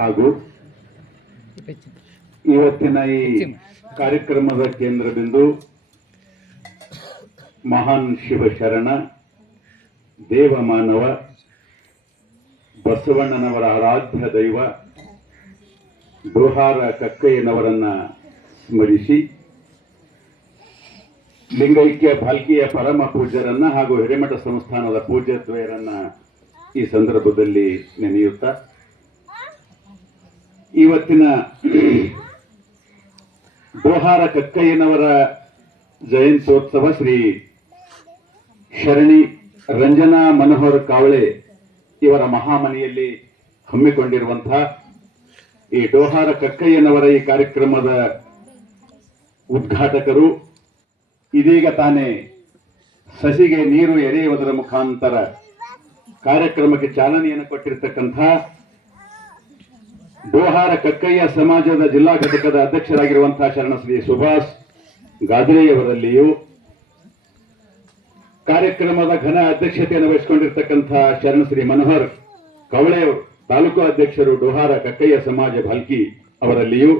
ಹಾಗೂ ಇವತ್ತಿನ ಈ ಕಾರ್ಯಕ್ರಮದ ಕೇಂದ್ರ ಬಿಂದು ಮಹಾನ್ ಶಿವಶರಣ ದೇವಮಾನವ ಬಸವಣ್ಣನವರ ಆರಾಧ್ಯ ದೈವ ಡೋಹಾರ ಕಕ್ಕಯ್ಯನವರನ್ನ ಸ್ಮರಿಸಿ ಲಿಂಗೈಕ್ಯ ಭಾಲ್ಕಿಯ ಪರಮ ಪೂಜ್ಯರನ್ನ ಹಾಗೂ ಹಿರೇಮಠ ಸಂಸ್ಥಾನದ ಪೂಜ್ಯದ್ವಯರನ್ನ ಈ ಸಂದರ್ಭದಲ್ಲಿ ನೆನೆಯುತ್ತಾ ಇವತ್ತಿನ ಡೋಹಾರ ಕಕ್ಕಯ್ಯನವರ ಜಯಂತ್ಯೋತ್ಸವ ಶ್ರೀ ಶರಣಿ ರಂಜನಾ ಮನೋಹರ್ ಕಾವಳೆ ಇವರ ಮಹಾಮನೆಯಲ್ಲಿ ಹಮ್ಮಿಕೊಂಡಿರುವಂತಹ ಈ ಡೋಹಾರ ಕಕ್ಕಯ್ಯನವರ ಈ ಕಾರ್ಯಕ್ರಮದ ಉದ್ಘಾಟಕರು ಇದೀಗ ತಾನೇ ಸಸಿಗೆ ನೀರು ಎರೆಯುವುದರ ಮುಖಾಂತರ ಕಾರ್ಯಕ್ರಮಕ್ಕೆ ಚಾಲನೆಯನ್ನು ಕೊಟ್ಟಿರತಕ್ಕಂಥ ಡೋಹಾರ ಕಕ್ಕಯ್ಯ ಸಮಾಜದ ಜಿಲ್ಲಾ ಘಟಕದ ಅಧ್ಯಕ್ಷರಾಗಿರುವಂತಹ ಶರಣಶ್ರೀ ಸುಭಾಷ್ ಗಾದ್ರೆಯವರಲ್ಲಿಯೂ ಕಾರ್ಯಕ್ರಮದ ಘನ ಅಧ್ಯಕ್ಷತೆಯನ್ನು ವಹಿಸಿಕೊಂಡಿರ್ತಕ್ಕಂತಹ ಶರಣಶ್ರೀ ಮನೋಹರ್ ಕವಳೆಯವರು ತಾಲೂಕು ಅಧ್ಯಕ್ಷರು ಡೋಹಾರ ಕಕ್ಕಯ್ಯ ಸಮಾಜ ಭಾಲ್ಕಿ ಅವರಲ್ಲಿಯೂ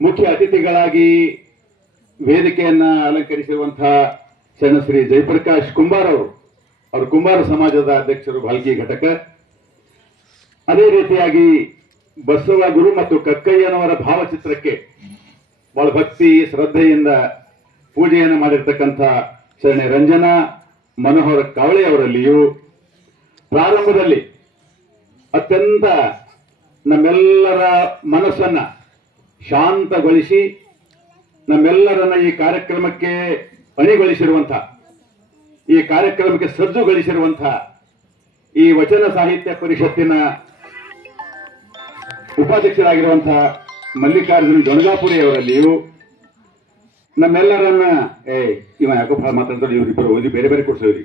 ಮುಖ್ಯ ಅತಿಥಿಗಳಾಗಿ ವೇದಿಕೆಯನ್ನ ಅಲಂಕರಿಸಿರುವಂತಹ ಶರಣಶ್ರೀ ಜಯಪ್ರಕಾಶ್ ಕುಂಬಾರ್ ಅವರು ಕುಂಬಾರ ಸಮಾಜದ ಅಧ್ಯಕ್ಷರು ಭಾಲ್ಕಿ ಘಟಕ. ಅದೇ ರೀತಿಯಾಗಿ ಬಸವ ಗುರು ಮತ್ತು ಕಕ್ಕಯ್ಯನವರ ಭಾವಚಿತ್ರಕ್ಕೆ ಬಹಳ ಭಕ್ತಿ ಶ್ರದ್ಧೆಯಿಂದ ಪೂಜೆಯನ್ನು ಮಾಡಿರ್ತಕ್ಕಂಥ ಶರಣೆ ರಂಜನಾ ಮನೋಹರ್ ಕಾವಳೆ ಅವರಲ್ಲಿಯೂ ಪ್ರಾರಂಭದಲ್ಲಿ ಅತ್ಯಂತ ನಮ್ಮೆಲ್ಲರ ಮನಸ್ಸನ್ನ ಶಾಂತಗೊಳಿಸಿ ನಮ್ಮೆಲ್ಲರನ್ನ ಈ ಕಾರ್ಯಕ್ರಮಕ್ಕೆ ಅಣಿಗೊಳಿಸಿರುವಂತಹ ಈ ಕಾರ್ಯಕ್ರಮಕ್ಕೆ ಸಜ್ಜುಗೊಳಿಸಿರುವಂತಹ ಈ ವಚನ ಸಾಹಿತ್ಯ ಪರಿಷತ್ತಿನ ಉಪಾಧ್ಯಕ್ಷರಾಗಿರುವಂತಹ ಮಲ್ಲಿಕಾರ್ಜುನ ದೊಣಗಾಪುರಿ ಅವರಲ್ಲಿಯೂ ನಮ್ಮೆಲ್ಲರನ್ನ ಇವ ಯಾಕೋ ಮಾತಾಡ್ತಾರೆ ಇವ್ರಿಬ್ಬರು ಓದಿ ಬೇರೆ ಬೇರೆ ಕೊಡ್ಸೋರಿ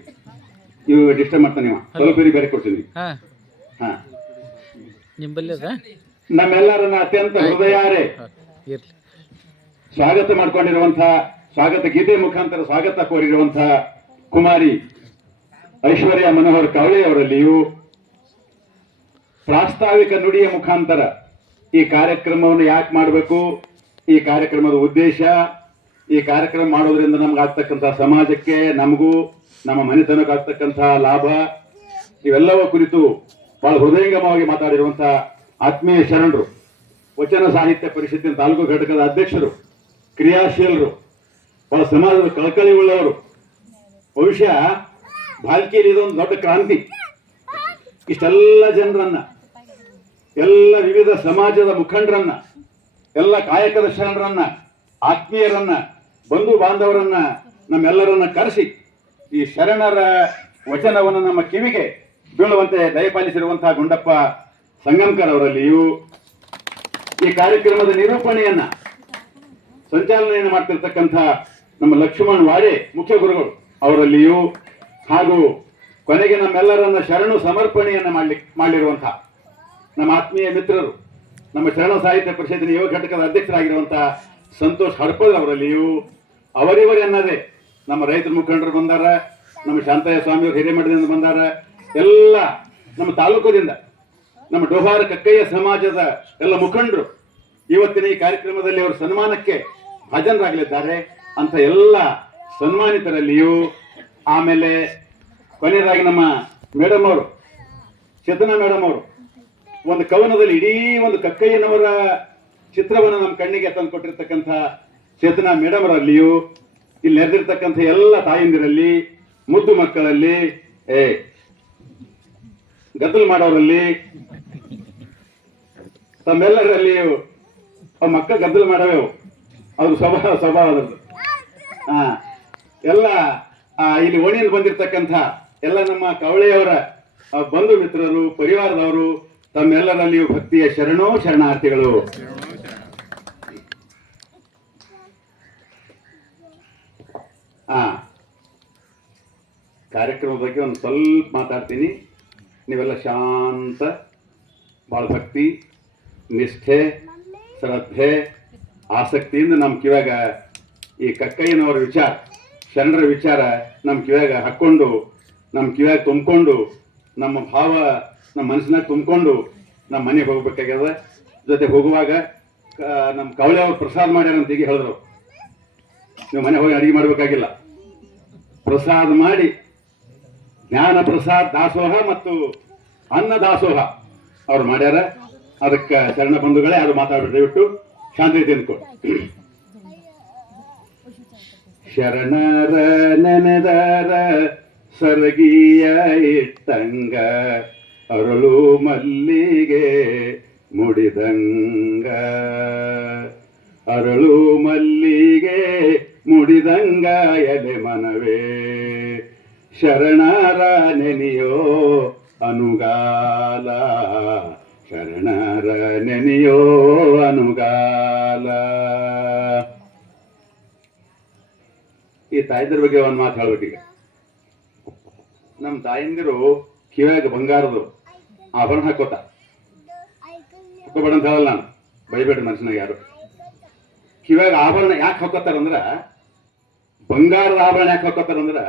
ಇವ್ ಡಿಸ್ಟರ್ಬ್ ಮಾಡ್ತಾನೆ ಇವ ಸ್ವಲ್ಪ ಬೇರೆ ಕೊಡ್ತೀನಿ. ನಮ್ಮೆಲ್ಲರನ್ನ ಅತ್ಯಂತ ಹೃದಯಾರೆ ಸ್ವಾಗತ ಮಾಡ್ಕೊಂಡಿರುವಂತಹ ಸ್ವಾಗತ ಗೀತೆ ಮುಖಾಂತರ ಸ್ವಾಗತ ಕೋರಿರುವಂತಹ ಕುಮಾರಿ ಐಶ್ವರ್ಯ ಮನೋಹರ್ ಕಾವಳೆ ಅವರಲ್ಲಿಯೂ ಪ್ರಾಸ್ತಾವಿಕ ನುಡಿಯ ಮುಖಾಂತರ ಈ ಕಾರ್ಯಕ್ರಮವನ್ನು ಯಾಕೆ ಮಾಡಬೇಕು, ಈ ಕಾರ್ಯಕ್ರಮದ ಉದ್ದೇಶ, ಈ ಕಾರ್ಯಕ್ರಮ ಮಾಡೋದ್ರಿಂದ ನಮ್ಗೆ ಆಗ್ತಕ್ಕಂತಹ ಸಮಾಜಕ್ಕೆ ನಮಗೂ ನಮ್ಮ ಮನೆತನಕ್ಕೆ ಆಗ್ತಕ್ಕಂತಹ ಲಾಭ ಇವೆಲ್ಲವ ಕುರಿತು ಬಹಳ ಹೃದಯಂಗಮವಾಗಿ ಮಾತಾಡಿರುವಂತಹ ಆತ್ಮೀಯ ಶರಣರು, ವಚನ ಸಾಹಿತ್ಯ ಪರಿಷತ್ತಿನ ತಾಲೂಕು ಘಟಕದ ಅಧ್ಯಕ್ಷರು, ಕ್ರಿಯಾಶೀಲರು, ಬಹಳ ಸಮಾಜದ ಕಳಕಳಿ ಉಳ್ಳವರು. ಬಹುಶಃ ಭಾಲ್ಕಿಯಲ್ಲಿ ಇದೊಂದು ದೊಡ್ಡ ಕ್ರಾಂತಿ. ಇಷ್ಟೆಲ್ಲ ಜನರನ್ನ, ಎಲ್ಲ ವಿವಿಧ ಸಮಾಜದ ಮುಖಂಡರನ್ನ, ಎಲ್ಲ ಕಾಯಕದ ಶರಣರನ್ನ, ಆತ್ಮೀಯರನ್ನ, ಬಂಧು ಬಾಂಧವರನ್ನ, ನಮ್ಮೆಲ್ಲರನ್ನ ಕರೆಸಿ ಈ ಶರಣರ ವಚನವನ್ನು ನಮ್ಮ ಕಿವಿಗೆ ಬೀಳುವಂತೆ ದಯಪಾಲಿಸಿರುವಂತಹ ಗುಂಡಪ್ಪ ಸಂಗಮಕರ್ ಅವರಲ್ಲಿಯೂ ಈ ಕಾರ್ಯಕ್ರಮದ ನಿರೂಪಣೆಯನ್ನ ಸಂಚಾಲನೆಯನ್ನು ಮಾಡ್ತಿರ್ತಕ್ಕಂಥ ನಮ್ಮ ಲಕ್ಷ್ಮಣ್ ವಾಡೆ ಮುಖ್ಯ ಗುರುಗಳು ಅವರಲ್ಲಿಯೂ ಹಾಗೂ ಕೊನೆಗೆ ನಮ್ಮೆಲ್ಲರನ್ನ ಶರಣು ಸಮರ್ಪಣೆಯನ್ನ ಮಾಡಿರುವಂತಹ ನಮ್ಮ ಆತ್ಮೀಯ ಮಿತ್ರರು, ನಮ್ಮ ಶರಣ ಸಾಹಿತ್ಯ ಪರಿಷತ್ತಿನ ಯುವ ಘಟಕದ ಅಧ್ಯಕ್ಷರಾಗಿರುವಂತಹ ಸಂತೋಷ್ ಹಡಪದ್ ಅವರಲ್ಲಿಯೂ ಅವರಿವರೆನ್ನದೇ ನಮ್ಮ ರೈತರ ಮುಖಂಡರು ಬಂದಾರ, ನಮ್ಮ ಶಾಂತಯ್ಯ ಸ್ವಾಮಿಯವರು ಹಿರೇಮಠದಿಂದ ಬಂದಾರ, ಎಲ್ಲ ನಮ್ಮ ತಾಲೂಕದಿಂದ ನಮ್ಮ ಡೋಹಾರ ಕಕ್ಕಯ್ಯ ಸಮಾಜದ ಎಲ್ಲ ಮುಖಂಡರು ಇವತ್ತಿನ ಈ ಕಾರ್ಯಕ್ರಮದಲ್ಲಿ ಅವರ ಸನ್ಮಾನಕ್ಕೆ ಭಾಜನರಾಗಲಿದ್ದಾರೆ ಅಂತ ಎಲ್ಲ ಸನ್ಮಾನಿತರಲ್ಲಿಯೂ. ಆಮೇಲೆ ಕೊನೆಯದಾಗಿ ನಮ್ಮ ಮೇಡಮ್ ಅವರು, ಚೇತನಾ ಮೇಡಮ್ ಅವರು ಒಂದು ಕವನದಲ್ಲಿ ಇಡೀ ಒಂದು ಕಕ್ಕಯ್ಯನವರ ಚಿತ್ರವನ್ನು ನಮ್ಮ ಕಣ್ಣಿಗೆ ತಂದು ಕೊಟ್ಟಿರ್ತಕ್ಕಂಥ ಚೇತನಾ ಮೇಡಮ್ ಅವರಲ್ಲಿಯೂ, ಇಲ್ಲಿ ನೆರೆದಿರ್ತಕ್ಕಂಥ ಎಲ್ಲ ತಾಯಂದಿರಲ್ಲಿ, ಮುದ್ದು ಮಕ್ಕಳಲ್ಲಿ, ಗದ್ದಲು ಮಾಡೋರಲ್ಲಿ, ತಮ್ಮೆಲ್ಲರಲ್ಲಿಯೂ ಮಕ್ಕಳು ಗದ್ದಲು ಮಾಡವೇವು, ಅದು ಸ್ವಭಾವದದ್ದು. ಎಲ್ಲ ಇಲ್ಲಿ ಓಣಿಯಿಂದ ಬಂದಿರತಕ್ಕಂಥ ಎಲ್ಲ ನಮ್ಮ ಕವಳೆಯವರ ಬಂಧು ಮಿತ್ರರು, ಪರಿವಾರದವರು, ತಮ್ಮೆಲ್ಲರಲ್ಲಿಯೂ ಭಕ್ತಿಯ ಶರಣೋ ಶರಣಾರ್ಥಿಗಳು. ಕಾರ್ಯಕ್ರಮದ ಬಗ್ಗೆ ಒಂದು ಸ್ವಲ್ಪ ಮಾತಾಡ್ತೀನಿ. ನೀವೆಲ್ಲ ಶಾಂತ, ಭಾಳ ಭಕ್ತಿ, ನಿಷ್ಠೆ, ಶ್ರದ್ಧೆ, ಆಸಕ್ತಿಯಿಂದ ನಮ್ಮ ಕಿವ್ಯಾಗ ಈ ಕಕ್ಕಯ್ಯನವರ ವಿಚಾರ, ಶರಣರ ವಿಚಾರ ನಮ್ಮ ಕಿವ್ಯಾಗ ಹಾಕ್ಕೊಂಡು, ನಮ್ಮ ಕಿವ್ಯಾಗ ತುಂಬಿಕೊಂಡು, ನಮ್ಮ ಭಾವ ನಮ್ಮ ಮನಸ್ಸಿನಾಗ ತುಂಬಿಕೊಂಡು ನಮ್ಮ ಮನೆಗೆ ಹೋಗ್ಬೇಕಾಗ್ಯದ. ಜೊತೆ ಹೋಗುವಾಗ ನಮ್ಮ ಕವಳೆ ಅವ್ರು ಪ್ರಸಾದ ಮಾಡ್ಯಾರ ಅಂತ ಈಗ ಹೇಳಿದ್ರು. ನೀವು ಮನೆ ಹೋಗಿ ಅಡಿಗೆ ಮಾಡ್ಬೇಕಾಗಿಲ್ಲ, ಪ್ರಸಾದ ಮಾಡಿ ಜ್ಞಾನ ಪ್ರಸಾದ ದಾಸೋಹ ಮತ್ತು ಅನ್ನ ದಾಸೋಹ ಅವ್ರು ಮಾಡ್ಯಾರ. ಅದಕ್ಕೆ ಶರಣ ಬಂಧುಗಳೇ ಅದು ಮಾತಾಡ್ಬಿಟ್ಟು ದಯವಿಟ್ಟು ಶಾಂತಿ ತಿಂದ್ಕೊಡಿ. ಶರಣರ ನೆನೆದರ ಸರಗಿಯ ಇಟ್ಟಂಗ ಅರಳು ಮಲ್ಲಿಗೆ ಮುಡಿದಂಗ, ಅರಳು ಮಲ್ಲಿಗೆ ಮುಡಿದಂಗ ಎಲೆ ಮನವೇ ಶರಣರ ನೆನೆಯೋ ಅನುಗಾಲ, ಶರಣರ ನೆನೆಯೋ ಅನುಗಾಲ. ಈ ತಾಯಂದಿರ ಬಗ್ಗೆ ಒಂದು ಮಾತು ಹೇಳ್ಬೇಕೀಗ. ನಮ್ಮ ತಾಯಂದಿರು ಕಿವ್ಯಾಗ ಬಂಗಾರದು ಆಭರಣ ಹಾಕೋತ ಹಾಕೋಬೇಡ ಅಂತ ಹೇಳಲ್ಲ ನಾನು, ಬೈಬೇಡ್ರಿ ಮನುಷ್ಯನಾಗ ಯಾರು. ಕಿವ್ಯಾಗ ಆಭರಣ ಯಾಕೆ ಹಾಕೋತಾರಂದ್ರ, ಬಂಗಾರದ ಆಭರಣ ಯಾಕೆ ಹಾಕೋತಾರಂದ್ರ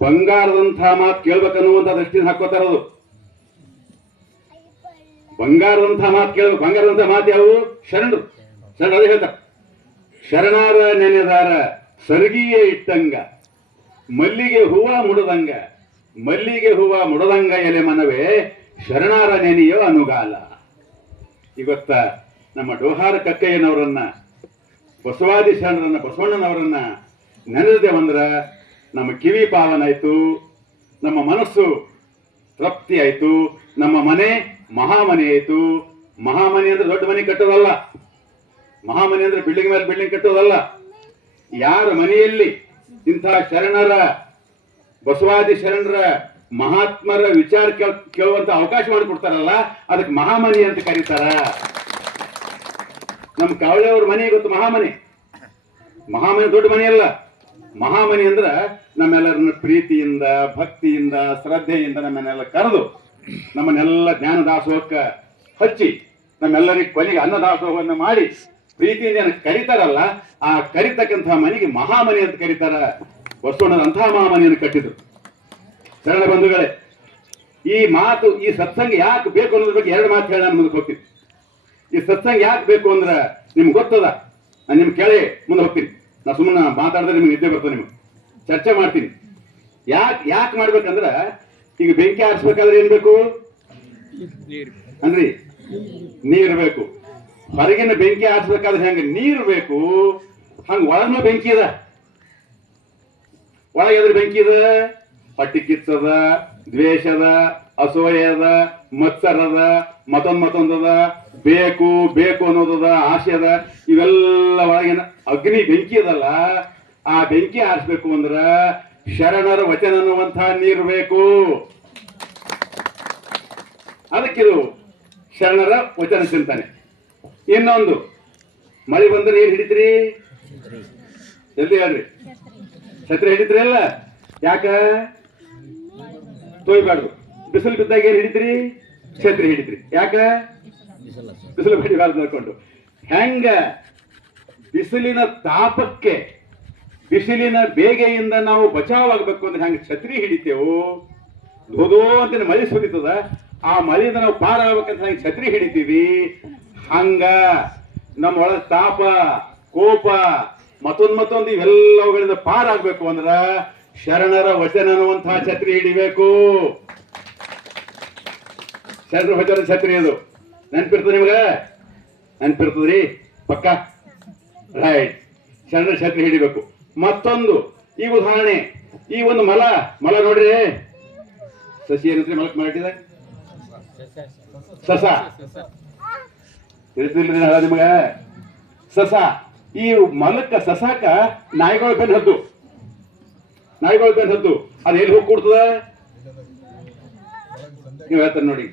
ಬಂಗಾರದಂತಹ ಮಾತು ಕೇಳ್ಬೇಕನ್ನುವಂತ ದೃಷ್ಟಿಯಿಂದ ಹಾಕೋತಾರದು. ಬಂಗಾರದಂತಹ ಮಾತು ಕೇಳ್ಬೇಕು. ಬಂಗಾರದಂತಹ ಮಾತು ಯಾವುವು? ಶರಣರು. ಶರಣ ಅದೇ ಹೇಳ್ತಾರೆ, ಶರಣಾರ ನೆನೆದಾರ ಸರ್ಗಿಯ ಇಟ್ಟಂಗ ಮಲ್ಲಿಗೆ ಹೂವ ಮುಡದಂಗ, ಮಲ್ಲಿಗೆ ಹೂವ ಮುಡದಂಗ ಎಲೆ ಮನವೇ ಶರಣಾರ ನೆನೆಯೋ ಅನುಗಾಲ. ಇವತ್ತ ನಮ್ಮ ಡೋಹಾರ ಕಕ್ಕಯ್ಯನವರನ್ನ, ಬಸವಾದಿ ಶರಣರನ್ನ, ಬಸವಣ್ಣನವರನ್ನ ನೆನೆದೇವಂದ್ರ ನಮ್ಮ ಕಿವಿ ಪಾವನಾಯ್ತು, ನಮ್ಮ ಮನಸ್ಸು ತೃಪ್ತಿ ಆಯ್ತು, ನಮ್ಮ ಮನೆ ಮಹಾಮನೆ ಆಯ್ತು. ಮಹಾಮನೆ ಅಂದ್ರೆ ದೊಡ್ಡ ಮನೆ ಕಟ್ಟೋದಲ್ಲ, ಮಹಾಮನೆ ಅಂದ್ರೆ ಬಿಲ್ಡಿಂಗ್ ಮೇಲೆ ಬಿಲ್ಡಿಂಗ್ ಕಟ್ಟೋದಲ್ಲ. ಯಾರ ಮನೆಯಲ್ಲಿ ಇಂಥ ಶರಣರ, ಬಸವಾದಿ ಶರಣರ, ಮಹಾತ್ಮರ ವಿಚಾರ ಕೇಳುವಂತ ಅವಕಾಶ ಮಾಡಿಕೊಡ್ತಾರಲ್ಲ, ಅದಕ್ಕೆ ಮಹಾಮನಿ ಅಂತ ಕರೀತಾರ. ನಮ್ಮ ಕಾವಳೆಯವ್ರ ಮನೆ ಗೊತ್ತು, ಮಹಾಮನೆ. ಮಹಾಮನೆ ದೊಡ್ಡ ಮನೆ ಅಲ್ಲ. ಮಹಾಮನಿ ಅಂದ್ರ ನಮ್ಮೆಲ್ಲರನ್ನ ಪ್ರೀತಿಯಿಂದ, ಭಕ್ತಿಯಿಂದ, ಶ್ರದ್ಧೆಯಿಂದ ನಮ್ಮನ್ನೆಲ್ಲ ಕರೆದು ನಮ್ಮನ್ನೆಲ್ಲ ಜ್ಞಾನ ದಾಸೋಹಕ್ಕ ಹಚ್ಚಿ ನಮ್ಮೆಲ್ಲರಿಗೆ ಕೊನೆಗೆ ಅನ್ನದಾಸೋಹವನ್ನು ಮಾಡಿ ಪ್ರೀತಿಯಿಂದ ಏನು ಕರೀತಾರಲ್ಲ, ಆ ಕರಿತಕ್ಕಂತಹ ಮನೆಗೆ ಮಹಾಮನಿ ಅಂತ ಕರೀತಾರ. ಬಸವಣ್ಣನಂತಹ ಮಹಾಮನಿಯನ್ನು ಕಟ್ಟಿದ್ರು. ಶರಣ ಬಂಧುಗಳೇ, ಈ ಮಾತು, ಈ ಸತ್ಸಂಗ ಯಾಕೆ ಬೇಕು ಅನ್ನೋದ್ರ ಬಗ್ಗೆ ಎರಡು ಮಾತು ಹೇಳಿ ನಾನು ಮುಂದಕ್ಕೆ ಹೋಗ್ತೀನಿ. ಈ ಸತ್ಸಂಗ ಯಾಕೆ ಬೇಕು ಅಂದ್ರ ನಿಮ್ಗೆ ಗೊತ್ತದ, ನಾನು ನಿಮ್ಗೆ ಕೇಳಿ ಮುಂದೆ ಹೋಗ್ತೀನಿ. ನಾ ಸುಮ್ಮನೆ ಮಾತಾಡಿದ್ರೆ ನಿಮ್ಗೆ ನಿದ್ದೆ ಬರ್ತದೆ, ನಿಮ್ಗೆ ಚರ್ಚೆ ಮಾಡ್ತೀನಿ. ಯಾಕೆ ಮಾಡ್ಬೇಕಂದ್ರ, ಈಗ ಬೆಂಕಿ ಆರಿಸ್ಬೇಕಾದ್ರೆ ಏನ್ ಬೇಕು ಅಂದ್ರಿ? ನೀರ್ ಬೇಕು. ಹೊರಗಿನ ಬೆಂಕಿ ಆರಿಸ್ಬೇಕಾದ್ರೆ ಹೆಂಗ ನೀರು ಬೇಕು, ಹಂಗ ಒಳಗಿನ ಬೆಂಕಿ ಅದ. ಒಳಗೆ ಎದ್ರ ಬೆಂಕಿ ಅದ? ಹೊಟ್ಟಿ ಕಿಚ್ಚದ, ದ್ವೇಷದ, ಅಸೂಯದ, ಮತ್ಸರದ, ಮತ್ತೊಂದದ, ಬೇಕು ಬೇಕು ಅನ್ನೋದದ, ಆಸೆ ಅದ. ಇವೆಲ್ಲ ಒಳಗಿನ ಅಗ್ನಿ ಬೆಂಕಿ ಅದಲ್ಲ, ಆ ಬೆಂಕಿ ಆರಿಸ್ಬೇಕು ಅಂದ್ರ ಶರಣರ ವಚನ ಅನ್ನುವಂತಹ ನೀರು ಬೇಕು. ಅದಕ್ಕಿದು ಶರಣರ ವಚನ ಚಿಂತನೆ. ಇನ್ನೊಂದು, ಮಳೆ ಬಂದ್ರೆ ಏನ್ ಹಿಡಿತ್ರಿ? ಜಲ್ದಿ ಹೇಳ್ರಿ. ಛತ್ರಿ ಹಿಡಿತ್ರಿ ಅಲ್ಲ? ಯಾಕ? ತೊಯ್ಬಾರ್ದು. ಬಿಸಿಲು ಬಿದ್ದಾಗ ಏನ್ ಹಿಡಿತ್ರಿ? ಛತ್ರಿ ಹಿಡಿತ್ರಿ. ಯಾಕ? ಬಿಸಿಲು ಬಡಿಬಾರ್ದು ನೋಡ್ಕೊಂಡು. ಹೆಂಗ ಬಿಸಿಲಿನ ತಾಪಕ್ಕೆ, ಬಿಸಿಲಿನ ಬೇಗೆಯಿಂದ ನಾವು ಬಚಾವಾಗಬೇಕು ಅಂದ್ರೆ ಹೆಂಗ ಛತ್ರಿ ಹಿಡಿತೇವು, ಧೋದೋ ಅಂತ ಮಳೆ ಸುರಿತದ, ಆ ಮಳೆಯಿಂದ ನಾವು ಪಾರಾಗಬೇಕಂತ ಹೆಂಗೆ ಛತ್ರಿ ಹಿಡಿತೀವಿ, ಹಂಗ ನಮ್ಮ ಒಳಗೆ ತಾಪ, ಕೋಪ, ಮತ್ತೊಂದು ಇವೆಲ್ಲವುಗಳಿಂದ ಪಾರಾಗಬೇಕು ಅಂದ್ರ ಶರಣರ ವಚನ ಅನ್ನುವಂತಹ ಛತ್ರಿ ಹಿಡಿಬೇಕು. ಶರಣರ ವಚನ ಛತ್ರಿ ಅದು ನೆನ್ಪಿರ್ತದೆ ನಿಮ್ಗ? ನೆನ್ಪಿರ್ತದ್ರಿ ಪಕ್ಕ? ರೈಟ್. ಶರಣರ ಛತ್ರಿ ಹಿಡಿಬೇಕು. ಮತ್ತೊಂದು, ಈ ಉದಾಹರಣೆ, ಈ ಒಂದು ಮಲ ನೋಡ್ರಿ, ಸಸಿ ಏನಂತ್ರಿ ಮಲಕ್ ಮಾಡಿದ? ಸಸ. ತಿಳಿದಿಲ್ರಿ ನಿಮಗ? ಸಸ. ಈ ಮಲಕ್ಕ, ಸಸಾಕ ನಾಯಿಗಳ ಬೆನ್ ಹದ್ದು, ಅದು ಎಲ್ಲಿ ಹೋಗಿ ಕೂಡ್ತದ? ನೀವು ಹೇಳ್ತಾರೆ ನೋಡಿ,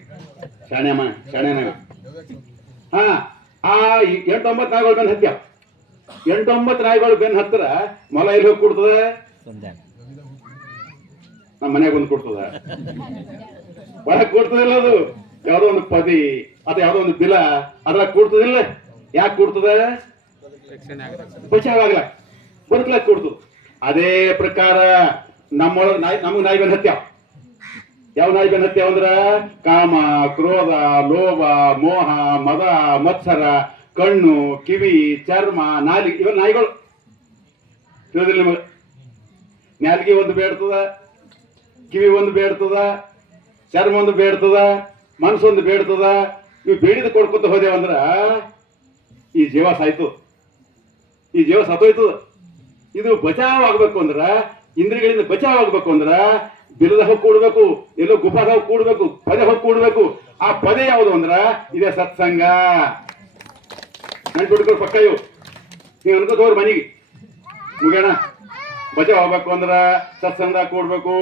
ಶಾಣೆನಾಗ. ಹಾ, ಆ 8-9 ನಾಯಿಗಳು ಬೆನ್ ಹತ್ಯ. 8-9 ನಾಯಿಗಳು ಬೆನ್ ಹತ್ತಿರ ಮೊಲ ಎಲ್ಲಿ ಹೋಗಿ ಕೂಡ್ತದ? ನಮ್ಮ ಮನೆಯಾಗ ಒಂದು ಕೂಡ್ತದ. ಒಳಗೆ ಕೂಡ್ತದಿಲ್ಲ ಅದು. ಯಾವ್ದೋ ಒಂದು ಪದಿ ಅಥವಾ ಯಾವ್ದೋ ಒಂದು ಬಿಲ ಅದ್ರಾಗ ಕೂಡ್ತದಿಲ್ಲ. ಯಾಕೆ ಕೂಡ್ತದ? ಬಚಾವಾಗ್ಲ, ಬದುಕ್ಲಕ್ ಕೂಡ್ತದ. ಅದೇ ಪ್ರಕಾರ ನಮ್ಮೊಳಗೆ ನಮಗ್ ನಾಯಿ ಬೆನ್ ಹತ್ಯ. ಯಾವ ನಾಯಿ ಬೆನ್ನ ಹತ್ತಿ ಅಂದ್ರ ಕಾಮ, ಕ್ರೋಧ, ಲೋಭ, ಮೋಹ, ಮದ, ಮತ್ಸರ, ಕಣ್ಣು, ಕಿವಿ, ಚರ್ಮ, ನಾಲಿಗೆ, ಇವ ನಾಯಿಗಳು. ತಿಳಿದಿಲ್ಲ ನಿಮಗೆ? ನಾಲಿಗೆ ಒಂದು ಬೇಡ್ತದ, ಕಿವಿ ಒಂದು ಬೇಡ್ತದ, ಚರ್ಮ ಒಂದು ಬೇಡ್ತದ, ಮನಸ್ಸೊಂದು ಬೇಡ್ತದ. ಇವು ಬೇಡಿದ ಕೊಡ್ಕೊತ ಹೋದೇವಂದ್ರ ಈ ಜೀವ ಸಾಯ್ತು, ಈ ಜೀವ ಸತ್ತೋಯ್ತದ. ಇದು ಬಚಾವ್ ಆಗ್ಬೇಕು ಅಂದ್ರ, ಇಂದ್ರಿಯಗಳಿಂದ ಬಚಾವ್ ಆಗ್ಬೇಕು ಅಂದ್ರ ಬಿಲದ ಹೋಗಿ ಕೂಡ್ಬೇಕು, ಎಲ್ಲೋ ಗುಫಾದ ಹೋಗಿ ಕೂಡ್ಬೇಕು, ಪದೇ ಹೋಗಿ ಕೂಡ್ಬೇಕು. ಆ ಪದೇ ಯಾವುದು ಅಂದ್ರ ಇದೇ ಸತ್ಸಂಗ. ನೆನ್ಪಿಡ್ಕೊಂಡು ಪಕ್ಕ ಇವು ನೀವು ಅನ್ಕೋತವ್ರ ಮನೆಗೆ ಮುಗೇಣ. ಬಚಾವ್ ಆಗ್ಬೇಕು ಅಂದ್ರ ಸತ್ಸಂಗದಾಗ ಕೂಡ್ಬೇಕು.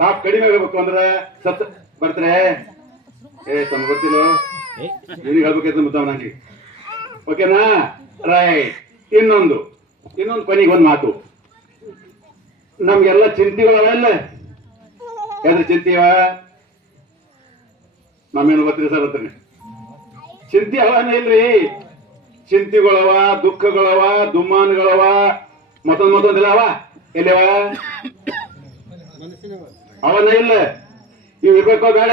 ತಾಪ್ ಕಡಿಮೆ ಆಗ್ಬೇಕು ಅಂದ್ರ ಬರ್ತಾರೆ. ತಮ್ಮ ಗೊತ್ತಿಲ್ಲ, ನಿನಗೆ ಹೇಳ್ಬೇಕೈತೆ ಮುದ್ದಾವ ನಂಗೆ. ಓಕೆನಾ? ರೈಟ್. ಇನ್ನೊಂದು ಕೊನೆಗೆ ಒಂದು ಮಾತು. ನಮ್ಗೆಲ್ಲ ಚಿಂತೆಗಳಲ್ಲ. ಯಾವ್ದು ಚಿಂತೆವ? ನಮ್ಮೇನು ಗೊತ್ತಿರಿ ಸರ್ ಅಂತಾನೆ. ಚಿಂತೆ ಅವನ ಇಲ್ರಿ. ಚಿಂತೆಗಳವ, ದುಃಖಗಳವ, ದುಮ್ಮಾನಗಳವ, ಮತ್ತೊಂದಿಲ್ಲ ಅವ. ಎಲ್ಲಿವ? ಅವನ ಇಲ್ಲ. ಇವ್ ಇರ್ಬೇಕೋ ಬೇಡ?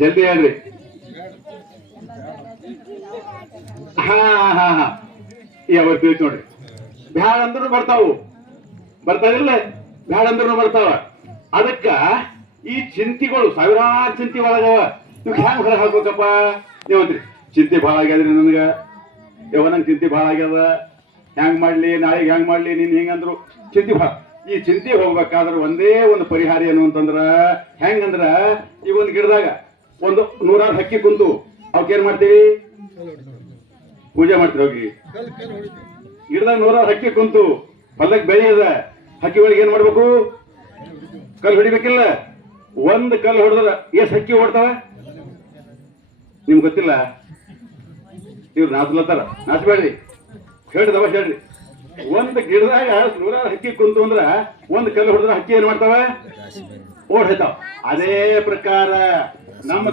ಜಲ್ದಿ ಹೇಳ್ರಿ. ಹಾ ಯಾವ ತಿಳಿತು ನೋಡ್ರಿ. ಬ್ಯಾಡ ಅಂದ್ರೂ ಬರ್ತಾವಿಲ್ಲ, ಬ್ಯಾಡ ಅಂದ್ರೂ ಬರ್ತಾವ. ಅದಕ್ಕ ಈ ಚಿಂತೆಗಳು ಸಾವಿರಾರು ಚಿಂತೆ ಒಳಗವ. ನೀವು ಹ್ಯಾಂಗ ಹೊರ ಹಾಕ್ಬೇಕಪ್ಪ? ನೀವಂತ್ರಿ ಚಿಂತೆ ಭಾಳ ಆಗ್ಯಾದ್ರಿ ನನಗ, ನಂಗೆ ಚಿಂತೆ ಭಾಳ ಆಗ್ಯದ, ಹ್ಯಾಂಗ್ ಮಾಡ್ಲಿ, ನಾಳೆಗೆ ಹ್ಯಾಂಗ್ ಮಾಡ್ಲಿ, ನೀನ್ ಹಿಂಗಂದ್ರು ಚಿಂತೆ ಭಾಳ. ಈ ಚಿಂತೆ ಹೋಗ್ಬೇಕಾದ್ರೆ ಒಂದೇ ಒಂದು ಪರಿಹಾರ ಏನು ಅಂತಂದ್ರ ಹೆಂಗಂದ್ರ, ಈ ಒಂದು ಗಿಡದಾಗ ಒಂದು 100 ಹಕ್ಕಿ ಕುಂತು ಅವಕ್ಕೇನ್ ಮಾಡ್ತೀವಿ? ಪೂಜೆ ಮಾಡ್ತೀವಿ. ಹೋಗಿ ಗಿಡದಾಗ 100 ಹಕ್ಕಿ ಕುಂತು ಹೊಲಕ್ಕೆ ಬೆಳೆ ಅದ, ಹಕ್ಕಿ ಒಳಗೆ ಏನ್ ಮಾಡ್ಬೇಕು? ಕಲ್ಲು ಹೊಡಿಬೇಕಿಲ್ಲ? ಒಂದು ಕಲ್ಲು ಹೊಡೆದ್ರ ಎಷ್ಟು ಹಕ್ಕಿ ಓಡ್ತಾವ? ನಿಮ್ಗೆ ಗೊತ್ತಿಲ್ಲ? ಇವ್ರು ನಾಚ್ಲತ್ತಾರ, ನಾಚ್ಬೇಡ್ರಿ, ಹೇಳ್ರಿ ಹೇಳ್ರಿ. ಒಂದು ಗಿಡದಾಗ 100 ಹಕ್ಕಿ ಕುಂತು ಅಂದ್ರ ಒಂದು ಕಲ್ಲು ಹೊಡೆದ್ರ ಹಕ್ಕಿ ಏನ್ ಮಾಡ್ತಾವ? ಓಡ್ ಹೋಯ್ತಾವ. ಅದೇ ಪ್ರಕಾರ ನಮ್ಮ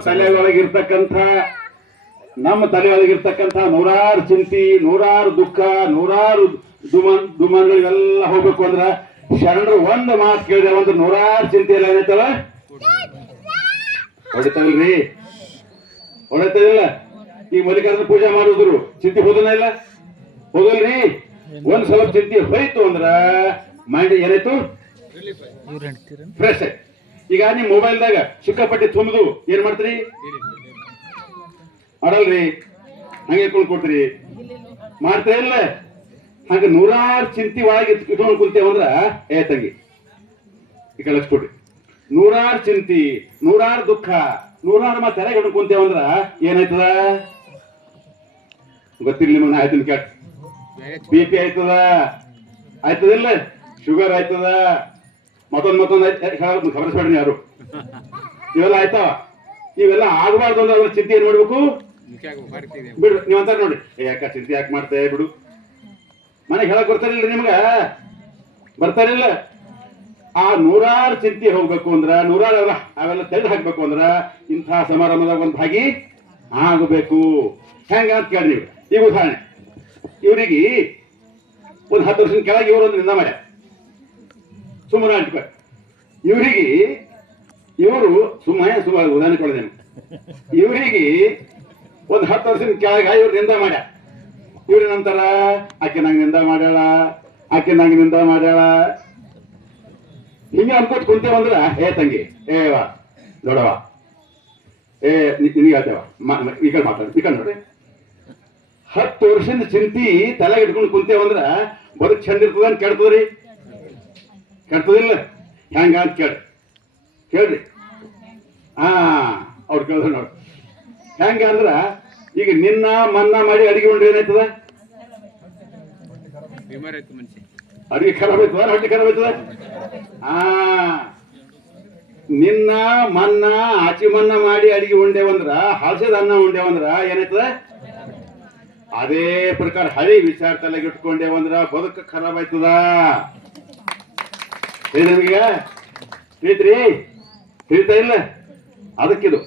ತಲೆಯೊಳಗಿರ್ತಕ್ಕಂಥ ನೂರಾರು ಚಿಂತಿ, ನೂರಾರು ದುಃಖ, ನೂರಾರು ದುಮಾನ್ಗಳಿಗೆಲ್ಲ ಹೋಗ್ಬೇಕು ಅಂದ್ರ ಶರಣರು ಒಂದು ಮಾತು ಕೇಳಿದ್ರೆ ಒಂದು 100 ಚಿಂತೆ ಎಲ್ಲ ಏನೈತವ? ಹೊಡಿತಾವಿಲ್ರಿ? ಹೊಡಿತಾವಿಲ್ಲ? ಈ ಮಲ್ಲಿಕಾರ್ಜುನ ಪೂಜೆ ಮಾಡಿದ್ರು ಚಿಂತೆ ಹೋದನ ಇಲ್ಲ? ಹೋಗಲ್ರಿ? ಒಂದ್ ಸ್ವಲ್ಪ ಚಿಂತೆ ಹೋಯ್ತು ಅಂದ್ರ ಮೈಂಡ್ ಏನಾಯ್ತು? ಫ್ರೆಶ್ ಆಯ್ತು. ಈಗ ನಿಮ್ ಮೊಬೈಲ್ದಾಗ ಸಿಕ್ಕಾಪಟ್ಟಿ ತುಂಬುದು ಏನ್ ಮಾಡ್ತೀರಿ? ಮಾಡಲ್ರಿ, ಹಂಗೆ ಇಟ್ಕೊಂಡು ಕೊಡ್ತೀರಿ. ಮಾಡ್ತಾ ಇಲ್ಲ? ಹಂಗ 100 ಚಿಂತೆ ಒಳಗೆ ಇಟ್ಕೊಂಡು ಕುಂತೇವಂದ್ರ ತಂಗಿ ಈ ಕಳಿಸ್ಕೊಡ್ರಿ. 100 ಚಿಂತಿ, 100 ದುಃಖ, 100 ಮತ್ತೆ ತೆರೆಗೆ ಹಿಡ್ಕೊಂಡು ಕುಂತೇವಂದ್ರ ಏನಾಯ್ತದ? ಗೊತ್ತಿಲ್ಲ ನಿಮಗೆ. ನಾ ಆಯ್ತು ಕೇಳ, BP ಆಯ್ತದಿಲ್ಲ? ಶುಗರ್ ಆಯ್ತದ, ಮತ್ತೊಂದು ಖಬರಿಸ್ಬೇಡ್ರಿ ಯಾರು. ಇವೆಲ್ಲ ಆಯ್ತಾವ. ಇವೆಲ್ಲ ಆಗ್ಬಾರ್ದು ಅಂದ್ರೆ ಅದ್ರ ಚಿಂತೆ ಏನ್ ಮಾಡ್ಬೇಕು? ಬಿಡು. ನೀವ್ ಅಂತಾರ ನೋಡಿ, ಯಾಕ ಚಿಂತೆ ಯಾಕೆ ಮಾಡ್ತೇ ಬಿಡು. ಮನೆಗೆ ಹೇಳಕ್ ಬರ್ತಾರಿಲ್ರಿ ನಿಮ್ಗ? ಬರ್ತಾರಿಲ್ಲ? ಆ 100 ಚಿಂತೆ ಹೋಗ್ಬೇಕು ಅಂದ್ರ, 100 ಅವೆಲ್ಲ ತೆಗೆದು ಹಾಕ್ಬೇಕು ಅಂದ್ರ ಇಂಥ ಸಮಾರಂಭದಾಗ ಒಂದು ಭಾಗಿ ಆಗಬೇಕು. ಹೆಂಗ ಅಂತ ಕೇಳಿ ನೀವು. ಈಗ ಉದಾಹರಣೆ, ಇವ್ರಿಗೆ ಒಂದು 10 ವರ್ಷದ ಕೆಳಗೆ ಇವರು ಒಂದು ನಿಂದ ಮಾಡ್ಯ ಸುಮ್ಮನೆ ಅಂಟ್ಕೊ. ಇವರು ಸುಮ್ಮನೆ ಉದಾಹರಣೆ ಕೊಡದೇನು. ಇವ್ರಿಗೆ ಒಂದು 10 ವರ್ಷದ ಕೆಳಗ ಇವ್ರು ನಿಂದ ಮಾಡ್ಯ. ಇವ್ರ ನಂತರ ಆಕೆ ನಂಗೆ ನಿಂದ ಮಾಡ್ಯಾಳ, ಹಿಂಗೆ ಅನ್ಕೋತ್ ಕುಂತೇವಂದ್ರ ತಂಗಿ, ವಾ ದೊಡವ, ನಿನಗೆ ಹೇಳ್ತೇವ ಈ ಕಡೆ ಮಾತಾಡ, ಈ ಕಡೆ ನೋಡ್ರಿ. 10 ವರ್ಷದ ಚಿಂತಿ ತಲೆಗೆ ಇಟ್ಕೊಂಡು ಕುಂತೇವಂದ್ರ ಬದುಕ್ ಚಂದ ಇರ್ತದ ಅಂತ ಕೆಡ್ತದ್ರಿ? ಕೆಡ್ತದಿಲ್ಲ? ಹೆಂಗ ಅಂತ ಕೇಳ್ರಿ. ಅವ್ರು ಕೇಳಿದ್ರೆ ನೋಡ್ರಿ ಹೆಂಗ ಅಂದ್ರ, ಈಗ ನಿನ್ನ ಮನ್ನಾ ಮಾಡಿ ಅಡಿಗೆ ಉಂಡ್ರೆ ಏನಾಯ್ತದ? ಅಡಿಗೆ ಖರಾಬ್ ಆಯ್ತದ, ಹೊಟ್ಟೆ ಖರಾಬ್ ಆಯ್ತದ. ನಿನ್ನ ಮನ್ನಾ ಆಚಿ ಮನ್ನಾ ಮಾಡಿ ಅಡಿಗೆ ಉಂಡೇವಂದ್ರ, ಹಳಸದ ಅನ್ನ ಉಂಡೇವಂದ್ರ ಏನಾಯ್ತದ? ಅದೇ ಪ್ರಕಾರ ಹಳಿ ವಿಚಾರ ತಲೆಗೆ ಇಟ್ಕೊಂಡೇವಂದ್ರ ಬದುಕ ಖರಾಬ್ ಆಯ್ತದ. ನಿಮಗೆ ತಿಳಿತಾ ಇಲ್ಲ? ಅದಕ್ಕಿದು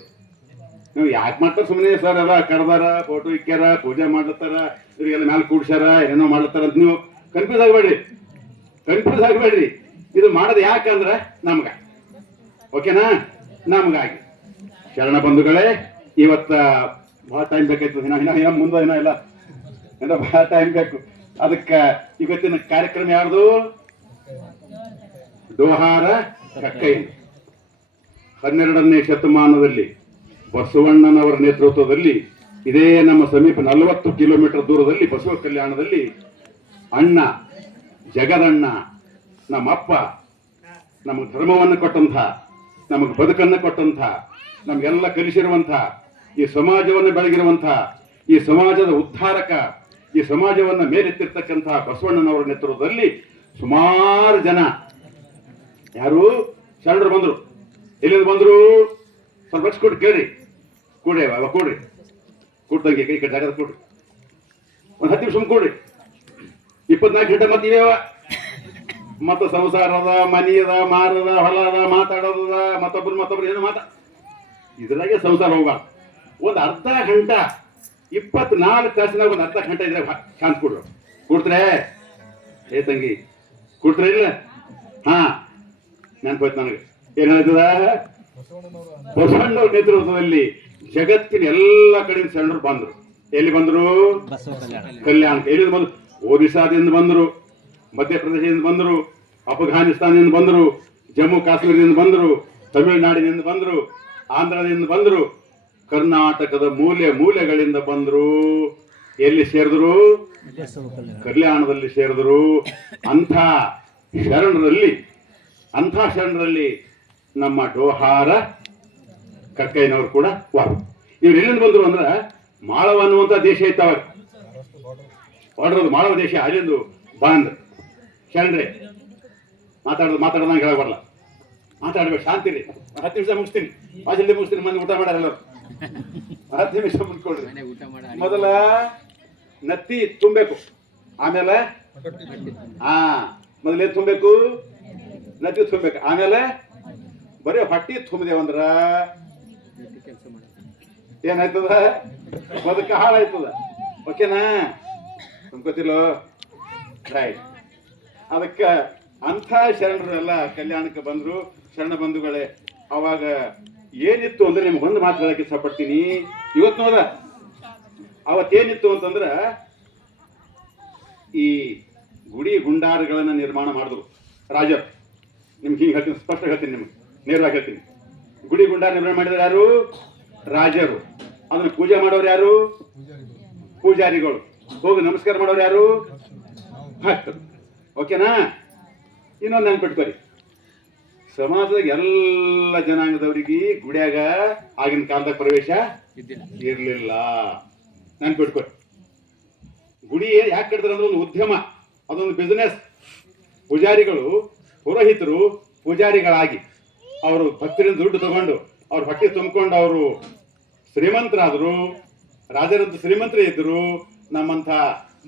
ನೀವು ಯಾಕೆ ಮಾಡ್ತಾರ? ಸುಮ್ಮನೆ ಸರ್ ಎಲ್ಲ ಕರ್ದಾರ, ಫೋಟೋ ಇಕ್ಕ್ಯಾರ, ಪೂಜೆ ಮಾಡ್ಲತ್ತಾರ, ಇವ್ರಿಗೆಲ್ಲ ಮ್ಯಾಲ ಕೂಡ್ಸ್ಯಾರ, ಏನೇನೋ ಮಾಡ್ಲತ್ತಾರ ಅಂತ ನೀವು ಕನ್ಫ್ಯೂಸ್ ಆಗಬೇಡ್ರಿ. ಇದು ಮಾಡೋದು ಯಾಕಂದ್ರೆ ನಮ್ಗ, ಓಕೆನಾ, ನಮ್ಗಾಗಿ. ಶರಣ ಬಂಧುಗಳೇ, ಇವತ್ತ ಬಹಳ ಟೈಮ್ ಬೇಕಾಯ್ತದೆ, ಇನ್ನ ಮುಂದೆ ಇಲ್ಲ ಬಹಳ ಟೈಮ್ ಬೇಕು. ಅದಕ್ಕೆ ಇವತ್ತಿನ ಕಾರ್ಯಕ್ರಮ ಯಾರ್ದು? ಡೋಹಾರ ಕಕ್ಕಯ್ಯ. 12ನೇ ಶತಮಾನದಲ್ಲಿ ಬಸವಣ್ಣನವರ ನೇತೃತ್ವದಲ್ಲಿ ಇದೇ ನಮ್ಮ ಸಮೀಪ 40 ಕಿಲೋಮೀಟರ್ ದೂರದಲ್ಲಿ ಬಸವ ಕಲ್ಯಾಣದಲ್ಲಿ ಅಣ್ಣ ಜಗದಣ್ಣ, ನಮ್ಮಪ್ಪ, ನಮಗೆ ಧರ್ಮವನ್ನು ಕೊಟ್ಟಂಥ, ನಮಗೆ ಬದುಕನ್ನು ಕೊಟ್ಟಂಥ, ನಮಗೆಲ್ಲ ಕಲಿಸಿರುವಂಥ, ಈ ಸಮಾಜವನ್ನು ಬೆಳಗಿರುವಂಥ, ಈ ಸಮಾಜದ ಉದ್ಧಾರಕ, ಈ ಸಮಾಜವನ್ನು ಮೇಲೆತ್ತಿರ್ತಕ್ಕಂಥ ಬಸವಣ್ಣನವರ ನೇತೃತ್ವದಲ್ಲಿ ಸುಮಾರು ಜನ ಯಾರು ಶರಣರು ಬಂದರು. ಎಲ್ಲಿಂದ ಬಂದರು? ಸ್ವಲ್ಪ ಲಕ್ಷ ಕೊಟ್ಟು ಕೇಳ್ರಿ, ಕೂಡ್ರಿ ಅವ ಕೂಡ್ರಿ, ಕೂಡ್ದಂಗೆ ಕೈ ಕಡೆ ಜಾಗದ ಕೊಡ್ರಿ, ಒಂದು 10 ನಿಮಿಷ ಕೊಡ್ರಿ. 24 ಗಂಟೆ ಮತ್ತೆ ಇವೆ ಮತ್ತ ಸಂಸಾರ ಅದ, ಮನಿ ಅದ, ಮಾರದ, ಹೊಲ ಅದ, ಮಾತಾಡೋದದ, ಮತ್ತೊಬ್ರು ಏನೋ ಇದ್ರಾಗೆ ಸಂಸಾರ ಹೋಗ. ಒಂದು ಅರ್ಧ ಗಂಟೆ 24 ತಾಸಿನಾಗ ಒಂದು ಅರ್ಧ ಗಂಟೆ ಇದ್ರೆ ಶಾಂತ ಕೊಡ್ರು. ಕೊಡ್ತಾರೆ ಏ ತಂಗಿ, ಕೊಡ್ತಾರೆ ಇಲ್ಲ? ಹಾ, ನೆನಪಾಯ್ತು ನನಗೆ. ಏನ್ ಹೇಳ್ತದ? ಬಸವಣ್ಣವ್ರ ನೇತೃತ್ವದಲ್ಲಿ ಜಗತ್ತಿನ ಎಲ್ಲ ಕಡೆಯಿಂದ ಶರಣರು ಬಂದ್ರು. ಎಲ್ಲಿ ಬಂದ್ರು? ಕಲ್ಯಾಣಕ್ಕೆ. ಎಲ್ಲಿಂದ ಬಂದ್ರು? ಒರಿಸ್ಸಾದಿಂದ ಬಂದರು, ಮಧ್ಯಪ್ರದೇಶದಿಂದ ಬಂದರು, ಅಫ್ಘಾನಿಸ್ತಾನದಿಂದ ಬಂದರು, ಜಮ್ಮು ಕಾಶ್ಮೀರದಿಂದ ಬಂದರು, ತಮಿಳುನಾಡಿನಿಂದ ಬಂದರು, ಆಂಧ್ರದಿಂದ ಬಂದರು, ಕರ್ನಾಟಕದ ಮೂಲೆಗಳಿಂದ ಬಂದರು. ಎಲ್ಲಿ ಸೇರಿದ್ರು? ಕಲ್ಯಾಣದಲ್ಲಿ ಸೇರಿದ್ರು. ಅಂಥ ಶರಣರಲ್ಲಿ ನಮ್ಮ ಡೋಹಾರ ಕಕ್ಕಯ್ಯನವರು ಕೂಡ ವಾರು. ಇವ್ರು ಎಲ್ಲಿಂದ ಬಂದ್ರು ಅಂದ್ರೆ ಮಾಳವ ಅನ್ನುವಂಥ ದೇಶ ಇತ್ತವ, ಹೊಡ್ರದು ಮಾಳವ ದೇಶ. ಅಲ್ಲಿಂದು ಬಂದ್ ಶರಣರೇ, ಮಾತಾಡೋದಂಗೆ ಹೇಳಕ್ ಬರಲ್ಲ, ಮಾತಾಡ್ಬೇಕು, ಶಾಂತಿ ರೀ. 10 ನಿಮಿಷ ಮುಗಿಸ್ತೀನಿ, ಜಲ್ದಿ ಮುಗಿಸ್ತೀನಿ. ಮಂದಿ ಊಟ ಮಾಡಾರಲ್ಲ, 10 ನಿಮಿಷ ಮುಂದ್ಕೊಡ್ರಿ. ಮೊದಲ ನತ್ತಿ ತುಂಬಬೇಕು, ಆಮೇಲೆ ಮೊದಲೇ ತುಂಬಬೇಕು, ನತ್ತಿ ತುಂಬಬೇಕು, ಆಮೇಲೆ ಬರೀ ಹೊಟ್ಟಿ ತುಂಬಿದೇವಂದ್ರ ಏನಾಯ್ತದ? ಬದುಕ ಹಾಳಾಯ್ತದ. ಓಕೆನಾ? ತುಂಬ್ಕೋತಿಲ್ಲೋ? ರೈಟ್. ಅದಕ್ಕೆ ಅಂಥ ಶರಣರೆಲ್ಲ ಕಲ್ಯಾಣಕ್ಕೆ ಬಂದ್ರು. ಶರಣ ಬಂಧುಗಳೇ, ಅವಾಗ ಏನಿತ್ತು ಅಂದ್ರೆ ನಿಮ್ಗೆ ಒಂದು ಮಾತು ಹೇಳಕ್ಕೆ ಇಷ್ಟಪಡ್ತೀನಿ. ಇವತ್ತು ನೋಡ, ಅವತ್ತೇನಿತ್ತು ಅಂತಂದ್ರ ಈ ಗುಡಿ ಗುಂಡಾರಗಳನ್ನ ನಿರ್ಮಾಣ ಮಾಡಿದ್ರು ರಾಜರು. ನಿಮ್ಗೆ ಹಿಂಗೆ ಹೇಳ್ತೀನಿ, ಸ್ಪಷ್ಟ ಹೇಳ್ತೀನಿ, ನಿಮ್ಗೆ ನೇರವಾಗಿ ಹೇಳ್ತೀನಿ. ಗುಡಿ ಗುಂಡಾರ ನಿರ್ಮಾಣ ಮಾಡಿದ್ರೆ ಯಾರು? ರಾಜರು. ಅದನ್ನ ಪೂಜೆ ಮಾಡೋರು ಯಾರು? ಪೂಜಾರಿಗಳು. ಹೋಗಿ ನಮಸ್ಕಾರ ಮಾಡೋರು ಯಾರು? ಭಕ್ತರು. ಓಕೆನಾ? ಇನ್ನೊಂದು ನೆನ್ಪಿಟ್ಕೊರಿ, ಸಮಾಜದಾಗ ಎಲ್ಲ ಜನಾಂಗದವರಿಗೆ ಗುಡಿಯಾಗ ಆಗಿನ ಕಾಲದಾಗ ಪ್ರವೇಶ ಇರ್ಲಿಲ್ಲ. ನೆನ್ಪಿಟ್ಕೊರಿ. ಗುಡಿ ಯಾಕೆ ಕಟ್ತಾರೆ ಅಂದ್ರೆ ಒಂದು ಉದ್ಯಮ, ಅದೊಂದು ಬಿಸಿನೆಸ್. ಪೂಜಾರಿಗಳು, ಪುರೋಹಿತರು ಪೂಜಾರಿಗಳಾಗಿ ಅವರು ಭಕ್ತರಿಂದ ದುಡ್ಡು ತಗೊಂಡು ಅವ್ರ ಹೊಟ್ಟೆ ತುಂಬಿಕೊಂಡು ಅವರು ಶ್ರೀಮಂತರಾದರು. ರಾಜರಂತ ಶ್ರೀಮಂತರೇ ಇದ್ರು. ನಮ್ಮಂಥ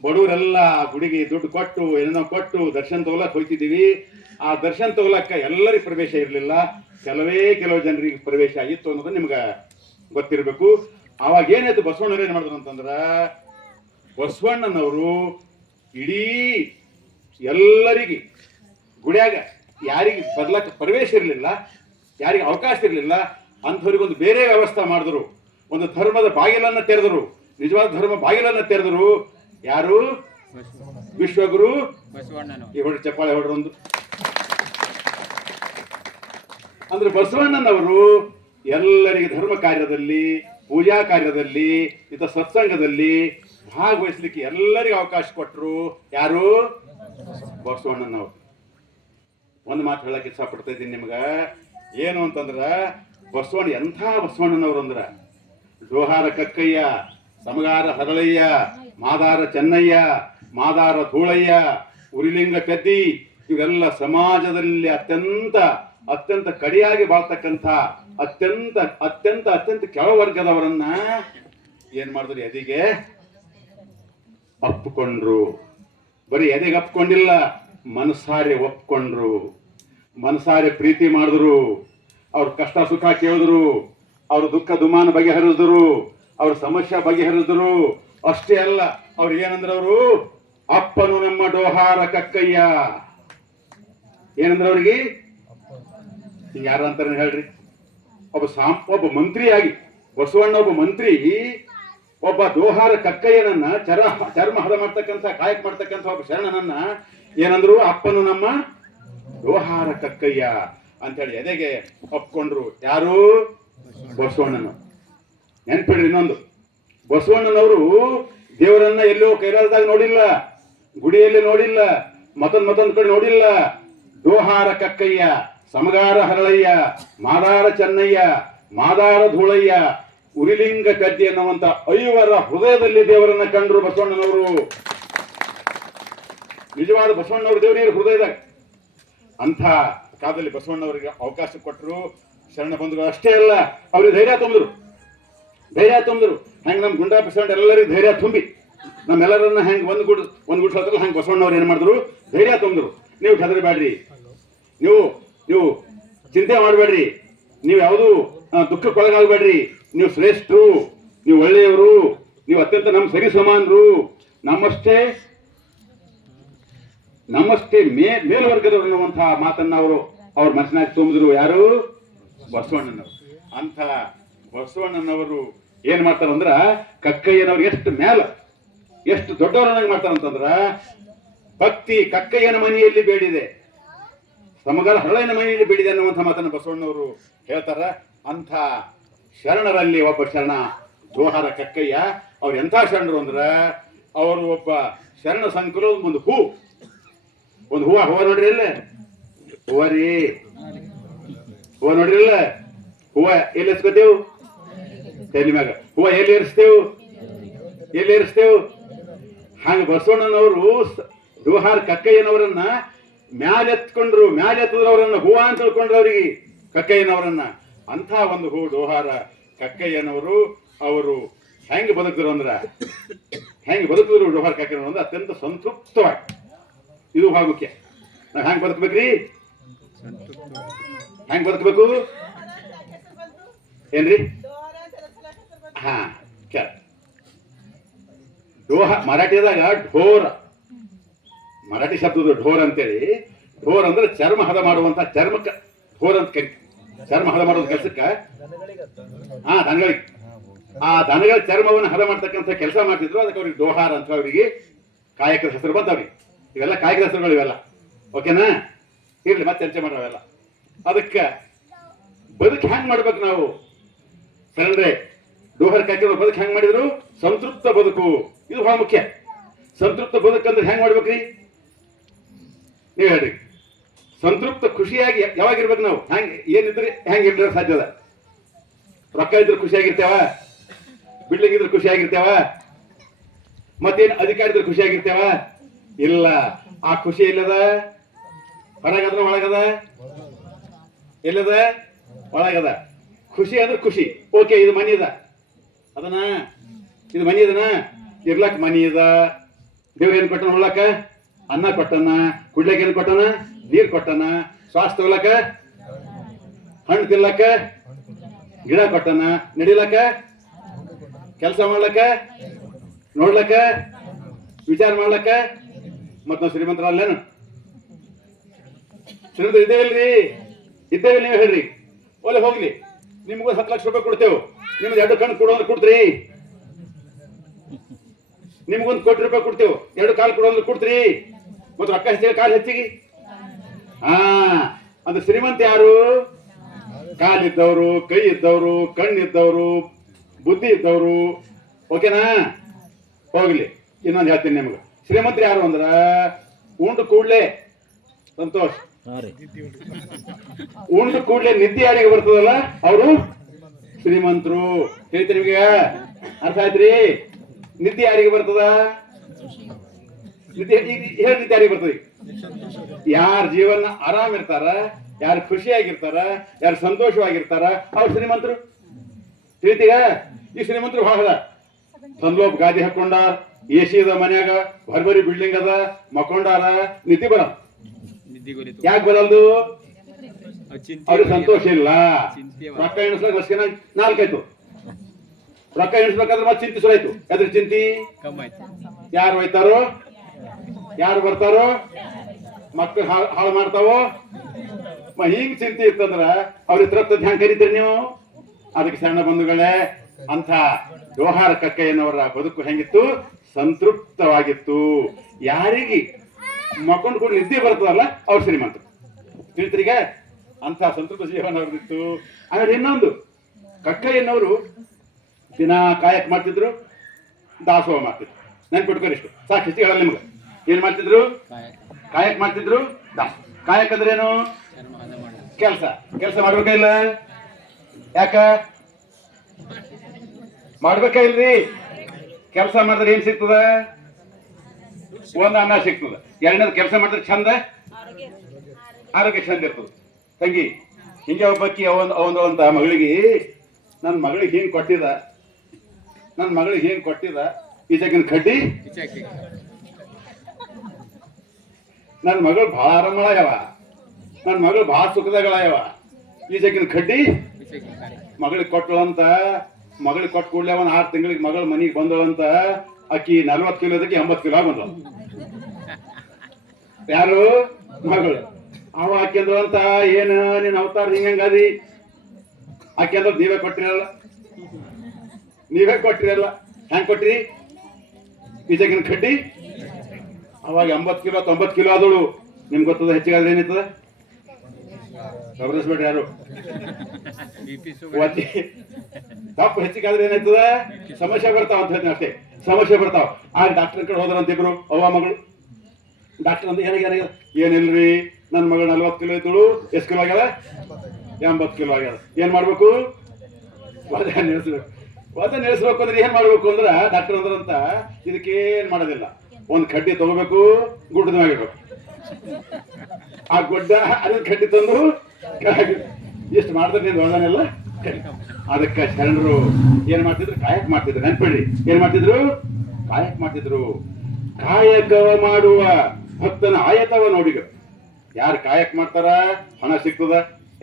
ಬಡವರೆಲ್ಲ ಗುಡಿಗೆ ದುಡ್ಡು ಕೊಟ್ಟು ಏನೋ ಕೊಟ್ಟು ದರ್ಶನ ತಗೊಳಕ್ ಹೋಗ್ತಿದ್ದೀವಿ. ಆ ದರ್ಶನ ತಗೊಳಕ್ಕ ಎಲ್ಲರಿಗೂ ಪ್ರವೇಶ ಇರಲಿಲ್ಲ, ಕೆಲವು ಜನರಿಗೆ ಪ್ರವೇಶ ಆಗಿತ್ತು ಅನ್ನೋದು ನಿಮ್ಗೆ ಗೊತ್ತಿರಬೇಕು. ಅವಾಗ ಏನಾಯ್ತು, ಬಸವಣ್ಣವ್ರು ಏನ್ ಮಾಡಿದ್ರು ಅಂತಂದ್ರ, ಬಸವಣ್ಣನವರು ಇಡೀ ಎಲ್ಲರಿಗೆ ಗುಡಿಯಾಗ ಯಾರಿಗೆ ಬರ್ಲಕ್ಕ ಪ್ರವೇಶ ಇರಲಿಲ್ಲ, ಯಾರಿಗೆ ಅವಕಾಶ ಇರಲಿಲ್ಲ, ಅಂಥವ್ರಿಗೊಂದು ಬೇರೆ ವ್ಯವಸ್ಥೆ ಮಾಡಿದ್ರು. ಒಂದು ಧರ್ಮದ ಬಾಗಿಲನ್ನ ತೆರೆದರು, ನಿಜವಾದ ಧರ್ಮ ಬಾಗಿಲನ್ನ ತೆರೆದರು. ಯಾರು? ವಿಶ್ವಗುರು ಬಸವಣ್ಣನವರು. ಈ ಹೊಡೆ ಚಪ್ಪಾಳೆ ಹೊಡ್ರೊಂದು. ಅಂದ್ರೆ ಬಸವಣ್ಣನವರು ಎಲ್ಲರಿಗೆ ಧರ್ಮ ಕಾರ್ಯದಲ್ಲಿ, ಪೂಜಾ ಕಾರ್ಯದಲ್ಲಿ, ಇಂಥ ಸತ್ಸಂಗದಲ್ಲಿ ಭಾಗವಹಿಸ್ಲಿಕ್ಕೆ ಎಲ್ಲರಿಗೂ ಅವಕಾಶ ಕೊಟ್ಟರು. ಯಾರು? ಬಸವಣ್ಣನವರು. ಒಂದು ಮಾತು ಹೇಳಕ್ ಇಷ್ಟಪಡ್ತಾ ಇದ್ದೀನಿ ನಿಮ್ಗ. ಏನು ಅಂತಂದ್ರ, ಬಸವಣ್ಣ ಎಂಥ ಬಸವಣ್ಣನವರು ಅಂದ್ರ, ಡೋಹಾರ ಕಕ್ಕಯ್ಯ, ಸಮಗಾರ ಹರಳಯ್ಯ, ಮಾದಾರ ಚೆನ್ನಯ್ಯ, ಮಾದಾರ ಧೂಳಯ್ಯ, ಉರಿಲಿಂಗ ಪೆದ್ದಿ, ಇವೆಲ್ಲ ಸಮಾಜದಲ್ಲಿ ಅತ್ಯಂತ ಕಡಿಯಾಗಿ ಬಾಳ್ತಕ್ಕಂಥ ಅತ್ಯಂತ ಕೆಳವರ್ಗದವರನ್ನ ಏನ್ ಮಾಡಿದ್ರು? ಎದೆಗೆ ಅಪ್ಪಿಕೊಂಡ್ರು. ಬರೀ ಎದೆಗೆ ಅಪ್ಕೊಂಡಿಲ್ಲ, ಮನಸಾರೆ ಒಪ್ಕೊಂಡ್ರು, ಮನಸಾರೆ ಪ್ರೀತಿ ಮಾಡಿದ್ರು. ಅವ್ರ ಕಷ್ಟ ಸುಖ ಕೇಳಿದ್ರು, ಅವ್ರ ದುಃಖ ದುಮಾನ ಬಗೆಹರಿಸಿದ್ರು, ಅವ್ರ ಸಮಸ್ಯೆ ಬಗೆಹರಿಸಿದ್ರು. ಅಷ್ಟೇ ಅಲ್ಲ, ಅವ್ರು ಏನಂದ್ರೆ, ಅವರು ಅಪ್ಪನು ನಮ್ಮ ಡೋಹಾರ ಕಕ್ಕಯ್ಯ. ಏನಂದ್ರೆ ಅವ್ರಿಗೆ ಹಿಂಗ ಯಾರು ಅಂತಾರ ಹೇಳ್ರಿ, ಒಬ್ಬ ಮಂತ್ರಿಯಾಗಿ ಬಸವಣ್ಣ ಒಬ್ಬ ಮಂತ್ರಿ ಒಬ್ಬ ದೋಹಾರ ಕಕ್ಕಯ್ಯನನ್ನ ಚರ್ಮ ಹದ ಮಾಡ್ತಕ್ಕಂಥ ಕಾಯಕ ಮಾಡ್ತಕ್ಕಂಥ ಒಬ್ಬ ಶರಣನನ್ನ ಏನಂದ್ರು, ಅಪ್ಪನು ನಮ್ಮ ದೋಹಾರ ಕಕ್ಕಯ್ಯ ಅಂತೇಳಿ ಎದೆಗೆ ಒಪ್ಕೊಂಡ್ರು. ಯಾರು? ಬಸವಣ್ಣನ. ನೆನ್ಪಿಡ್ರಿ ಇನ್ನೊಂದು, ಬಸವಣ್ಣನವರು ದೇವರನ್ನ ಎಲ್ಲೋ ಕೈಲಾಸದಾಗ ನೋಡಿಲ್ಲ, ಗುಡಿಯಲ್ಲಿ ನೋಡಿಲ್ಲ, ಮತ್ತೊಂದ್ ಕಡೆ ನೋಡಿಲ್ಲ. ದೋಹಾರ ಕಕ್ಕಯ್ಯ, ಸಮಗಾರ ಹರಳಯ್ಯ, ಮಾದಾರ ಚೆನ್ನಯ್ಯ, ಮಾದಾರ ಧೂಳಯ್ಯ, ಉರಿಲಿಂಗ ಕದ್ದಿ ಅನ್ನುವಂತ 5 ಹೃದಯದಲ್ಲಿ ದೇವರನ್ನ ಕಂಡ್ರು ಬಸವಣ್ಣನವರು. ನಿಜವಾದ ಬಸವಣ್ಣವ್ರ ದೇವರಿಗೆ ಹೃದಯದಾಗ. ಅಂಥ ಕಾಲದಲ್ಲಿ ಬಸವಣ್ಣವರಿಗೆ ಅವಕಾಶ ಕೊಟ್ಟರು. ಶರಣ ಬಂಧುಗಳು ಅಷ್ಟೇ ಅಲ್ಲ, ಅವ್ರಿಗೆ ಧೈರ್ಯ ತುಂಬಿದ್ರು. ಹೆಂಗ್ ನಮ್ ಗುಂಡಾ ಪ್ರಸಂಡ ಎಲ್ಲರಿಗೂ ಧೈರ್ಯ ತುಂಬಿ ನಮ್ಮೆಲ್ಲರನ್ನ ಹೆಂಗ್ ಒಂದ್ ಗುಡ್ಸೋದ್ರಲ್ಲ, ಹಂಗೆ ಬಸವಣ್ಣವ್ರು ಏನ್ ಮಾಡಿದ್ರು, ಧೈರ್ಯ ತುಂಬಿದ್ರು. ನೀವು ಹೆದರಬೇಡ್ರಿ, ನೀವು ಚಿಂತೆ ಮಾಡಬೇಡ್ರಿ, ನೀವು ಯಾವುದು ದುಃಖಕ್ಕೊಳಗಾಗಬೇಡ್ರಿ, ನೀವು ಶ್ರೇಷ್ಠರು, ನೀವು ಒಳ್ಳೆಯವರು, ನೀವು ಅತ್ಯಂತ ನಮ್ಮ ಸರಿ ಸಮಾನರು, ನಮ್ಮಷ್ಟೇ ಮೇಲ್ವರ್ಗದವರು ಅನ್ನುವಂತಹ ಮಾತನ್ನ ಅವ್ರ ಮನಸ್ಸಿನಾಗ ತುಂಬಿದ್ರು. ಯಾರು? ಬಸವಣ್ಣನವರು. ಅಂತ ಬಸವಣ್ಣನವರು ಏನ್ ಮಾಡ್ತಾರಂದ್ರ, ಕಕ್ಕಯ್ಯನವ್ರು ಎಷ್ಟು ದೊಡ್ಡವರನ್ನಾಗಿ ಮಾಡ್ತಾರಂತಂದ್ರ, ಭಕ್ತಿ ಕಕ್ಕಯ್ಯನ ಮನೆಯಲ್ಲಿ ಬೇಡಿದೆ, ಸಮಗಾರ ಹರಳಯ್ಯನ ಮನೆಯಲ್ಲಿ ಬೇಡಿದೆ ಅನ್ನುವಂಥ ಮಾತನ್ನ ಬಸವಣ್ಣವರು ಹೇಳ್ತಾರ. ಅಂಥ ಶರಣರಲ್ಲಿ ಒಬ್ಬ ಶರಣ ದೋಹಾರ ಕಕ್ಕಯ್ಯ. ಅವ್ರು ಎಂಥ ಶರಣರು ಅಂದ್ರ, ಅವರು ಒಬ್ಬ ಶರಣ ಸಂಕುಲ ಒಂದು ಹೂವ ನೋಡ್ರಿ ಇಲ್ಲ, ಹೂವ ನೋಡ್ರಿ ಇಲ್ಲ, ಹೂವ ಎಲ್ಲಿ ಹಚ್ಕೋತೇವು? ತಲೆ ಮ್ಯಾಗ. ಹೂವ ಎಲ್ಲಿ ಏರಿಸ್ತೇವು? ಹಂಗ ಬಸವಣ್ಣನವರು ದೋಹಾರ ಕಕ್ಕಯ್ಯನವರನ್ನ ಮ್ಯಾಲೆತ್ತಿದ್ರು. ಅವರನ್ನ ಹೂವ ಅಂತ ತಿಳ್ಕೊಂಡ್ರು ಅವ್ರಿಗೆ, ಕಕ್ಕಯ್ಯನವರನ್ನ. ಅಂಥ ಒಂದು ಹೂ ದೋಹಾರ ಕಕ್ಕಯ್ಯನವರು. ಅವರು ಹೆಂಗ್ ಬದುಕಿದ್ರು ದೋಹಾರ ಕಕ್ಕಯ್ಯನವರು ಅಂದ್ರೆ ಅತ್ಯಂತ ಸಂತೃಪ್ತವಾಗಿ. ಇದು ಬಹಳ ಮುಖ್ಯ. ನಾವ್ ಹೆಂಗ್ ಬದುಕಬೇಕು ಏನ್ರಿ? ಹಾ, ಮರಾಠಿದಾಗ ಢೋರ, ಮರಾಠಿ ಶಬ್ದದ ಢೋರ್ ಅಂತೇಳಿ. ಢೋರ್ ಅಂದ್ರೆ ಚರ್ಮ ಹದ ಮಾಡುವಂತ ಚರ್ಮಕ್ಕ ಢೋರ್ ಅಂತ ಕರಿ. ಚರ್ಮ ಹದ ಮಾಡುವ ಕೆಲಸಕ್ಕ ದನಗಳಿಗೆ, ದನಗಳ ಚರ್ಮವನ್ನು ಹದ ಮಾಡ್ತಕ್ಕಂಥ ಕೆಲಸ ಮಾಡ್ತಿದ್ರು. ಅದಕ್ಕೆ ಅವ್ರಿಗೆ ದೋಹಾರ ಅಂತ ಅವರಿಗೆ ಕಾಯಕದ ಹೆಸರು ಬಂತವ್ರಿಗೆ. ಇವೆಲ್ಲ ಕಾಯಕದ ಹೆಸರುಗಳು ಇವೆಲ್ಲ. ಓಕೆನಾ? ಇರ್ಲಿ, ಮತ್ತೆ ಚರ್ಚೆ ಮಾಡೋವೆಲ್ಲ. ಅದಕ್ಕೆ ಬದುಕು ಹೆಂಗ್ ಮಾಡ್ಬೇಕು ನಾವು ಫ್ರೆಂಡ್ರೆ? ದೋಹಾರ ಕಾಯ್ಕೊಂಡು ಬದುಕು ಹೆಂಗ್ ಮಾಡಿದ್ರು? ಸಂತೃಪ್ತ ಬದುಕು. ಇದು ಬಹಳ ಮುಖ್ಯ. ಸಂತೃಪ್ತ ಬದುಕಂದ್ರೆ ಹೆಂಗ್ ಮಾಡ್ಬೇಕ್ರಿ? ನೀವು ಹೇಳ್ರಿ. ಸಂತೃಪ್ತ ಖುಷಿಯಾಗಿ ಯಾವಾಗಿರ್ಬೇಕು ನಾವು? ಏನಿದ್ರೆ ಹೆಂಗ್ ಇರ್ಲಿಕ್ಕೆ ಸಾಧ್ಯದ? ರೊಕ್ಕ ಇದ್ರೆ ಖುಷಿಯಾಗಿರ್ತೇವ? ಬಿಲ್ಡಿಂಗ್ ಇದ್ರೆ ಖುಷಿಯಾಗಿರ್ತೇವ? ಮತ್ತೇನು ಅಧಿಕಾರ ಇದ್ರೆ ಖುಷಿಯಾಗಿರ್ತೇವ? ಇಲ್ಲ. ಆ ಖುಷಿ ಎಲ್ಲದ? ಹೊರಗದ ಒಳಗದ? ಎಲ್ಲದ? ಒಳಗದ. ಖುಷಿ ಅಂದ್ರೆ ಖುಷಿ. ಓಕೆ, ಇದು ಮನಿ ಅದ, ಇದು ಮನಿ ಅದನ, ಇರ್ಲಕ್ ಮನಿ ಅದ. ದೇವ್ರ ಏನ್ ಕೊಟ್ಟನ? ಉಳ್ಳಾಕ ಅನ್ನ ಕೊಟ್ಟನ, ಕುಡ್ಲಕ್ ಏನ್ ಕೊಟ್ಟನ? ನೀರ್ ಕೊಟ್ಟನ, ಶ್ವಾಸ ತಗೊಳಕ, ಹಣ್ಣು ತಿನ್ಲಕ್ಕ, ಗಿಡ ಕೊಟ್ಟನ, ನಡಿಲಕ್ಕ, ಕೆಲಸ ಮಾಡ್ಲಕ್ಕ, ನೋಡ್ಲಕ್ಕ, ವಿಚಾರ ಮಾಡ್ಲಕ್ಕ. ಮತ್ ನಾವು ಶ್ರೀಮಂತರ ಅಲ್ಲೇನು? ಶ್ರೀಮಂತರ ಇದ್ದೇವಿಲ್ರಿ? ಇದ್ದೇವಿಲ್ಲ? ನೀವು ಹೇಳ್ರಿ. ಒಲೆ ಹೋಗ್ಲಿ, ನಿಮ್ಗೂ 10 ಲಕ್ಷ ರೂಪಾಯಿ ಕೊಡ್ತೇವೆ. ನಿಮ್ಗೆ 2 ಕಣ್ಣು ಕೊಡೋದ್ರೆ ಕೊಡ್ತೀರಿ? ನಿಮ್ಗೊಂದು ಕೋಟಿ ರೂಪಾಯಿ ಕೊಡ್ತೇವೆ, 2 ಕಾಲು ಕೊಡೋದ್ರೆ ಕೊಡ್ತೀರಿ? ಮತ್ತೆ ರೊಕ್ಕ ಹೆಚ್ಚಿಗೆ, ಕಾಲು ಹೆಚ್ಚಿಗೆ. ಅಂದ್ರೆ ಶ್ರೀಮಂತ ಯಾರು? ಕಾಲಿದ್ದವರು, ಕೈ ಇದ್ದವರು, ಕಣ್ಣಿದ್ದವರು, ಬುದ್ಧಿ ಇದ್ದವರು. ಓಕೆನಾ? ಹೋಗ್ಲಿ, ಇನ್ನೊಂದು ಹೇಳ್ತೀನಿ ನಿಮ್ಗೆ. ಶ್ರೀಮಂತರು ಯಾರು ಅಂದ್ರ ಉಂಡು ಕೂಡ್ಲೆ ಸಂತೋಷ್, ಉಂಡು ಕೂಡ್ಲೆ ನಿದ್ದೆ ಯಾರಿಗೆ ಬರ್ತದಲ್ಲ ಅವರು ಶ್ರೀಮಂತರು. ಹೇಳ್ತೀರಿ ನಿಮ್ಗೆ? ಅರ್ಥ ಆಯ್ತ್ರಿ? ನಿದ್ದೆ ಯಾರಿಗೆ ಬರ್ತದ? ನಿದ್ದೆ ಯಾರಿಗೆ ಬರ್ತದೆ? ಯಾರ ಜೀವನ ಆರಾಮ್ ಇರ್ತಾರ, ಯಾರು ಖುಷಿಯಾಗಿರ್ತಾರ, ಯಾರು ಸಂತೋಷವಾಗಿರ್ತಾರ, ಅವ್ರು ಶ್ರೀಮಂತರು. ತಿಳಿತೀಗ? ಈ ಶ್ರೀಮಂತರು ಬಹಳ ಸಂದೋಪ್ ಗಾದಿ ಹಾಕೊಂಡಾರ, ಎಸಿ ಅದ ಮನ್ಯಾಗ, ಭರ್ಬರಿ ಬಿಲ್ಡಿಂಗ್ ಅದ, ಮಕ್ಕೊಂಡಾರ, ನಿದ್ದೆ ಬರ. ಯಾಕೆ ಬರಲ್ದು? ಅವ್ರಿಗೆ ಸಂತೋಷ ಇಲ್ಲ. ರೊಕ್ಕ ಎಣಿಸ್ಲಾಗ ವರ್ಷ 4 ಆಯ್ತು. ರೊಕ್ಕ ಎಣಿಸ್ಬೇಕಾದ್ರೆ ಮತ್ತೆ ಚಿಂತೆ ಶುರು ಆಯ್ತು. ಅದ್ರ ಚಿಂತಿ ಯಾರು ಹೋಯ್ತಾರೋ, ಯಾರು ಬರ್ತಾರೋ, ಮಕ್ಕಳು ಹಾಳು ಮಾಡ್ತಾವೋ? ಹಿಂಗ್ ಚಿಂತೆ ಇತ್ತಂದ್ರ ಅವ್ರ ಹತ್ರ ಹೆಂಗ್ ಕರಿತೀರಿ ನೀವು? ಅದಕ್ಕೆ ಸಣ್ಣ ಬಂಧುಗಳೇ, ಅಂತ ಜೋಹಾರ್ ಕಕ್ಕಯ್ಯನವರ ಬದುಕು ಹೆಂಗಿತ್ತು? ಸಂತೃಪ್ತವಾಗಿತ್ತು. ಯಾರಿಗೆ ಮಕ್ಕೊಂಡು ಕೂಡ ನಿದ್ದೆ ಬರ್ತದಲ್ಲ ಅವ್ರು ಶ್ರೀಮಂತರು. ತಿಳಿತ್ರೀಗ ಅಂತ ಸಂತೃಪ್ತ ಜೀವನ ಅವ್ರದಿತ್ತು. ಆಮೇಲೆ ಇನ್ನೊಂದು, ಕಕ್ಕಯ್ಯನವರು ದಿನ ಕಾಯಕ್ ಮಾಡ್ತಿದ್ರು, ದಾಸೋಹ ಮಾಡ್ತಿದ್ರು. ನೆನ್ಪಿಟ್ಕೊರಿ ಇಷ್ಟು ಸಾಕು, ಇಷ್ಟು ಹೇಳಲ್ಲ ನಿಮ್ಗೆ. ಏನ್ ಮಾಡ್ತಿದ್ರು? ಕಾಯಕ್ ಮಾಡ್ತಿದ್ರು, ದಾಸ. ಕಾಯಕ್ ಅಂದ್ರೇನು? ಕೆಲಸ. ಕೆಲಸ ಮಾಡ್ಬೇಕಾ ಇಲ್ಲ? ಯಾಕ ಮಾಡ್ಬೇಕಾ ಇಲ್ರಿ? ಕೆಲಸ ಮಾಡಿದ್ರೆ ಏನ್ ಸಿಗ್ತದ? ಒಂದು ಅನ್ನ ಸಿಗ್ತದ. ಎರಡನೇದು ಕೆಲಸ ಮಾಡಿದ್ರೆ ಚಂದ, ಆರೋಗ್ಯ ಚಂದ ಇರ್ತದ. ತಂಗಿ ಹಿಂಗೆ ಒಬ್ಬಕ್ಕಿ ಅವಂತ ಮಗಳಿಗೆ, ನನ್ನ ಮಗಳಿಗೆ ಏನ್ ಕೊಟ್ಟಿದ, ನನ್ನ ಮಗಳಿಗೆ ಏನ್ ಕೊಟ್ಟಿದ, ಈಚೆಗಿನ ಕಡ್ಡಿ ನನ್ನ ಮಗಳು ಬಹಳ ಆರಾಮಳಾಯವ, ನನ್ನ ಮಗಳು ಬಹಳ ಸುಖದಾಗಳಾಯವ, ಈಚೆಗಿನ ಕಡ್ಡಿ ಮಗಳಿಗೆ ಕೊಟ್ಟಳಂತ. ಮಗಳಿಗೆ ಕೊಟ್ಟು ಕೂಡಲೇ ಒಂದು 6 ತಿಂಗಳಿಗೆ ಮಗಳ ಮನೆಗೆ ಬಂದಳಂತ. ಅಕ್ಕಿ 40 ಕಿಲೋ ಅದಕ್ಕೆ 80 ಕಿಲೋ ಬಂದಳ. ಯಾರು? ಮಗಳು. ಅವ ಆಕೆಂದ್ರಂತ, ಏನ ನೀನ್ ಅವತಾರ ಹಿಂಗಂಗಾದಿ? ಆಕೆಂದ್ರ ನೀವೇ ಕೊಟ್ಟಿರಲ್ಲ, ನೀವೇ ಕೊಟ್ಟಿರಲ್ಲ. ಹೆಂಗ್ ಕೊಟ್ರಿ? ಈಚೆಗಿನ ಕಡ್ಡಿ ಅವಾಗ 80 ಕಿಲೋ 90 ಕಿಲೋ ಆದಳು. ನಿಮ್ಗೆ ಗೊತ್ತದ ಹೆಚ್ಚಿಗಾದ್ರೆ ಏನಿರ್ತದ? ಗಮನಿಸ್ಬೇಡ್ರಿ ಯಾರು. ತಪ್ಪು ಹೆಚ್ಚಿಗಾದ್ರೆ ಏನಾಯ್ತದ? ಸಮಸ್ಯೆ ಬರ್ತಾವ ಅಂತ ಹೇಳ್ತೀನಿ ಅಷ್ಟೇ, ಸಮಸ್ಯೆ ಬರ್ತಾವ. ಆಗ ಡಾಕ್ಟರ್ ಕಡೆ ಹೋದ್ರಂತ ಇಬ್ರು, ಅವ್ವ ಮಗಳು. ಡಾಕ್ಟರ್ ಅಂತ ಏನಿಲ್ರಿ, ನನ್ನ ಮಗಳು 40 ಕಿಲೋ ಇದ್ದಳು, ಎಷ್ಟು ಕಿಲೋ ಆಗ್ಯಾಳ? 80 ಕಿಲೋ ಆಗ್ಯಾಳ. ಏನ್ ಮಾಡ್ಬೇಕು? ವಜನ ನಿಲ್ಸ್ಬೇಕು. ವಜನ ನಿಲ್ಸ್ಬೇಕು ಅಂದ್ರೆ ಏನ್ ಮಾಡ್ಬೇಕು ಅಂದ್ರ ಡಾಕ್ಟರ್ ಅಂದ್ರಂತ, ಇದಕ್ಕೇನ್ ಮಾಡೋದಿಲ್ಲ, ಒಂದ್ ಕಡ್ಡಿ ತಗೋಬೇಕು, ಗುಡ್ಡದ ಮ್ಯಾಗಿಡ್ಬೇಕು. ಆ ಗುಡ್ಡ ಅದನ್ನ ಕಡ್ಡಿ ತಂದು ಇಷ್ಟು ಮಾಡಿದ್ರೆ ನೀನ್ ವಜನೆಲ್ಲ. ಅದಕ್ಕೆ ಶರಣರು ಏನ್ ಮಾಡ್ತಿದ್ರು? ಕಾಯಕ್ ಮಾಡ್ತಿದ್ರು. ನೆನ್ಪಿಡ್ರಿ, ಏನ್ ಮಾಡ್ತಿದ್ರು? ಕಾಯಕ್ ಮಾಡ್ತಿದ್ರು. ಕಾಯಕವ ಮಾಡುವ ಭಕ್ತನ ಆಯತವ ನೋಡಿಗ. ಯಾರು ಕಾಯಕ್ ಮಾಡ್ತಾರ ಹಣ ಸಿಗ್ತದ,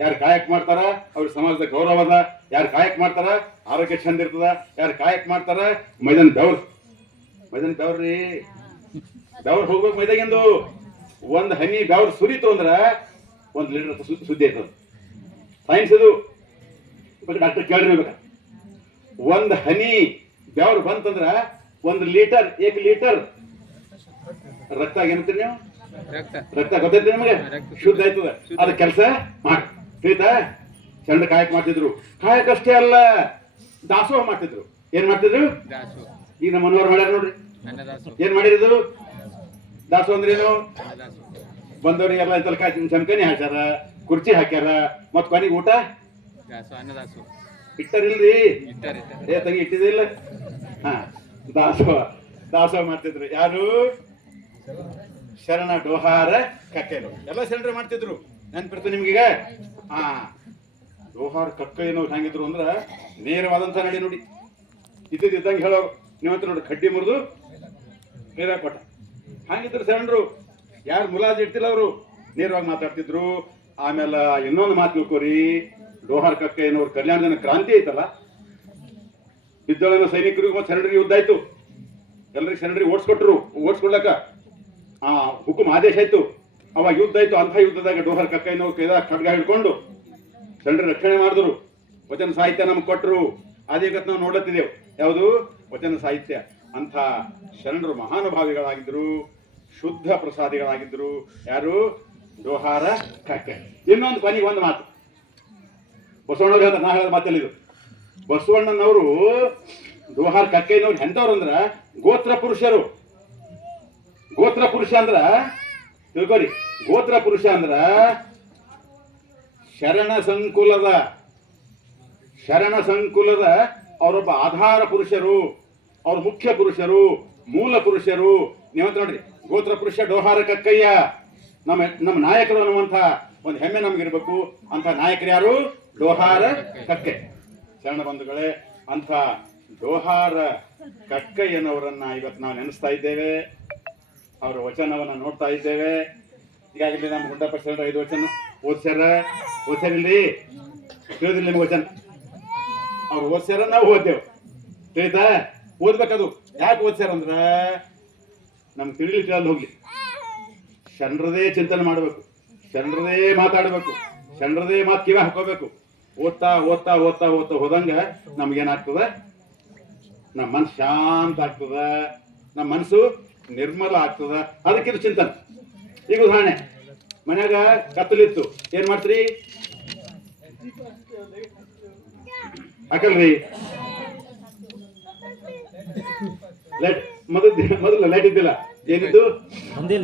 ಯಾರು ಕಾಯಕ್ ಮಾಡ್ತಾರ ಅವ್ರ ಸಮಾಜದ ಗೌರವ ಅದ, ಯಾರು ಕಾಯಕ್ ಮಾಡ್ತಾರ ಆರೋಗ್ಯ ಚಂದ ಇರ್ತದ, ಯಾರು ಕಾಯಕ್ ಮಾಡ್ತಾರ ಮೈದಾನ ಬೆವ್ರಿ ಬೆವ್ರು ಹೋಗ್ಬೇಕು. ಮೈದಾಗಿಂದು ಒಂದ್ ಹನಿ ಬೆವ್ರು ಸುರಿತು ಅಂದ್ರ 1 ಲೀಟರ್ ಸುದ್ದಿ ಆಯ್ತದ. ಸೈನ್ಸ್ ಇದು, ಡಾಕ್ಟರ್ ಕೇಳಿರ್ಬೇಕ. ಒಂದ್ ಹನಿ ಬೆವ್ರು ಬಂತಂದ್ರ 1 ಲೀಟರ್ 1 ಲೀಟರ್ ರಕ್ತ ಏನಂತೀರಿ ನೀವು? ರಕ್ತ ಗೊತ್ತೈತಿ ನಿಮಗೆ? ಶುದ್ಧ ಆಯ್ತದ. ಅದ ಕೆಲಸ ಮಾಡಿ ತಿಳಿತಾ? ಚಂದ ಕಾಯಕ್ ಮಾಡ್ತಿದ್ರು. ಕಾಯಕ್ ಅಷ್ಟೇ ಅಲ್ಲ, ದಾಸೋಹ ಮಾಡ್ತಿದ್ರು. ಏನ್ ಮಾಡ್ತಿದ್ರು? ಈಗ ನಮ್ಮ ಮನೋಹರ್ ಮಾಡ್ಯಾರ ನೋಡ್ರಿ. ಏನ್ ಮಾಡಿದ್ರು? ದಾಸೋಹ ಅಂದ್ರೇನು? ಬಂದವರಿಗೆಲ್ಲ ಚಮಕನಿ ಹಾಕ್ಯಾರ, ಕುರ್ಚಿ ಹಾಕ್ಯಾರ, ಮತ್ ಕೊನೆಗೆ ಊಟ ಇಟ್ಟರಿಲ್ರಿ. ತಂಗಿ ಇಟ್ಟಿದಿಲ್ಲ. ಹಾ, ದಾಸೋಹ ಮಾಡ್ತಿದ್ರು. ಯಾರು? ಶರಣ ಡೋಹಾರ ಕಕ್ಕಯ್ಯನವರು. ಎಲ್ಲ ಶರಣರು ಮಾಡ್ತಿದ್ರು. ನೆನ್ಪಿರ್ತು ನಿಮ್ಗೀಗ? ಹಾ, ಡೋಹಾರ್ ಕಕ್ಕಯ್ಯನವ್ರು ಹೆಂಗಿದ್ರು ಅಂದ್ರ ನೇರವಾದಂತ ನಡಿ ನೋಡಿ. ಇದ್ದಂಗೆ ಹೇಳೋರು. ನೀವಂತ ನೋಡಿ, ಕಡ್ಡಿ ಮುರಿದು ನೀರ ಕೊಟ್ಟ. ಹಂಗಿದ್ರು ಶರಣರು. ಯಾರು ಮುಲಾಜ್ ಇಡ್ತಿಲ್ಲ ಅವರು, ನೇರವಾಗಿ ಮಾತಾಡ್ತಿದ್ರು. ಆಮೇಲೆ ಇನ್ನೊಂದು ಮಾತು ತಿಳ್ಕೋರಿ, ಡೋಹಾರ್ ಕಕ್ಕಯ್ಯನವ್ರ ಕಲ್ಯಾಣದ ಕ್ರಾಂತಿ ಐತಲ್ಲ, ಬಿದ್ದಳಿನ ಸೈನಿಕರಿಗೂ ಮತ್ತು ಶರಣರಿಗೆ ಯುದ್ಧ ಆಯ್ತು. ಎಲ್ಲರಿಗೆ ಶರಣರಿಗೆ ಓಡಿಸ್ಕೊಡ್ಲಕ್ಕ ಹುಕುಂ ಆದೇಶ ಆಯ್ತು. ಅವಾಗ ಯುದ್ಧ ಆಯ್ತು. ಅಂಥ ಯುದ್ಧದಾಗ ಡೋಹಾರ್ ಕಕ್ಕಯ್ಯನವ್ರು ಕೈದಾಗ ಖಡ್ಗ ಹಿಡ್ಕೊಂಡು ಶರಣರ ರಕ್ಷಣೆ ಮಾಡಿದ್ರು. ವಚನ ಸಾಹಿತ್ಯ ನಮ್ಗೆ ಕೊಟ್ಟರು. ಅದೇ ಗತ್ ನಾವು ನೋಡುತ್ತಿದ್ದೇವೆ. ಯಾವುದು? ವಚನ ಸಾಹಿತ್ಯ. ಅಂಥ ಶರಣರು ಮಹಾನುಭಾವಿಗಳಾಗಿದ್ರು, ಶುದ್ಧ ಪ್ರಸಾದಿಗಳಾಗಿದ್ರು. ಯಾರು? ಡೋಹಾರ ಕಕ್ಕಯ್ಯ. ಇನ್ನೊಂದು ಕೊನೆಗೆ ಒಂದು ಮಾತು ಬಸವಣ್ಣವ್ರು ಹೇಳ್ತಾರೆ. ನಾ ಹೇಳೋದು ಮಾತಲ್ಲಿ ಇದು. ಬಸವಣ್ಣನವರು ಡೋಹಾರ್ ಕಕ್ಕಯ್ಯನವ್ರು ಎಂಥವ್ರು ಅಂದ್ರ ಗೋತ್ರ ಪುರುಷರು. ಗೋತ್ರ ಪುರುಷ ಅಂದ್ರ ತಿಳ್ಕೊರಿ, ಗೋತ್ರ ಪುರುಷ ಅಂದ್ರ ಶರಣ ಸಂಕುಲದ ಅವರೊಬ್ಬ ಆಧಾರ ಪುರುಷರು, ಅವ್ರ ಮುಖ್ಯ ಪುರುಷರು, ಮೂಲ ಪುರುಷರು. ನೀವಂತ ನೋಡ್ರಿ, ಗೋತ್ರ ಪುರುಷ ಡೋಹಾರ ಕಕ್ಕಯ್ಯ ನಮ್ಮ ನಾಯಕರು ಅನ್ನುವಂಥ ಒಂದು ಹೆಮ್ಮೆ ನಮ್ಗಿರ್ಬೇಕು. ಅಂತ ನಾಯಕರು ಯಾರು? ಡೋಹಾರ ಕಕ್ಕಯ್ಯ. ಶರಣ ಬಂಧುಗಳೇ, ಅಂತ ಡೋಹಾರ ಕಕ್ಕಯ್ಯನವರನ್ನ ಇವತ್ತು ನಾವು ನೆನೆಸ್ತಾ ಇದ್ದೇವೆ. ಅವರ ವಚನವನ್ನ ನೋಡ್ತಾ ಇದ್ದೇವೆ. ಈಗಾಗಲೇ ನಮ್ಮ ಗುಂಡಪ್ಪ ಶರಣರ 5 ವಚನ ಓದ್ಸ್ಯಾರಿಲ್ರಿ? ತಿಳಿದಿಲ್ಲ ನಿಮ್ಗೆ ವಚನ? ಅವ್ರು ಓದ್ಸ್ಯಾರ, ನಾವು ಓದ್ದೇವು. ತಿಳಿತಾ? ಓದ್ಬೇಕದು. ಯಾಕೆ ಓದ್ಸ್ಯಾರಂದ್ರ ನಮ್ಗೆ ತಿಳಿಲಿಕ್ಕೆ ಹೋಗ್ಲಿ. ಶರಣರದೇ ಚಿಂತನೆ ಮಾಡಬೇಕು, ಶರಣರದೇ ಮಾತಾಡಬೇಕು, ಶರಣರದೇ ಮಾತು ಕಿವಿ ಹಾಕೋಬೇಕು. ಓದ್ತಾ ಓದ್ತಾ ಓದ್ತಾ ಓದ್ತಾ ಹೋದಂಗ ನಮ್ಗೇನಾಗ್ತದ, ನಮ್ಮ ಮನಸ್ಸು ಶಾಂತ ಆಗ್ತದ, ನಮ್ಮ ಮನಸ್ಸು ನಿರ್ಮಲ ಆಗ್ತದ. ಅದಕ್ಕಿದು ಚಿಂತನೆ. ಈಗ ಉದಾಹರಣೆ, ಮನ್ಯಾಗ ಕತ್ತಲಿತ್ತು, ಏನ್ ಮಾಡ್ತೀರಿ? ಹಾಕಲ್ರಿ ಲೈಟ್. ಮೊದಲು ಲೈಟ್ ಇದ್ದಿಲ್ಲ, ಏನಿದ್ದು?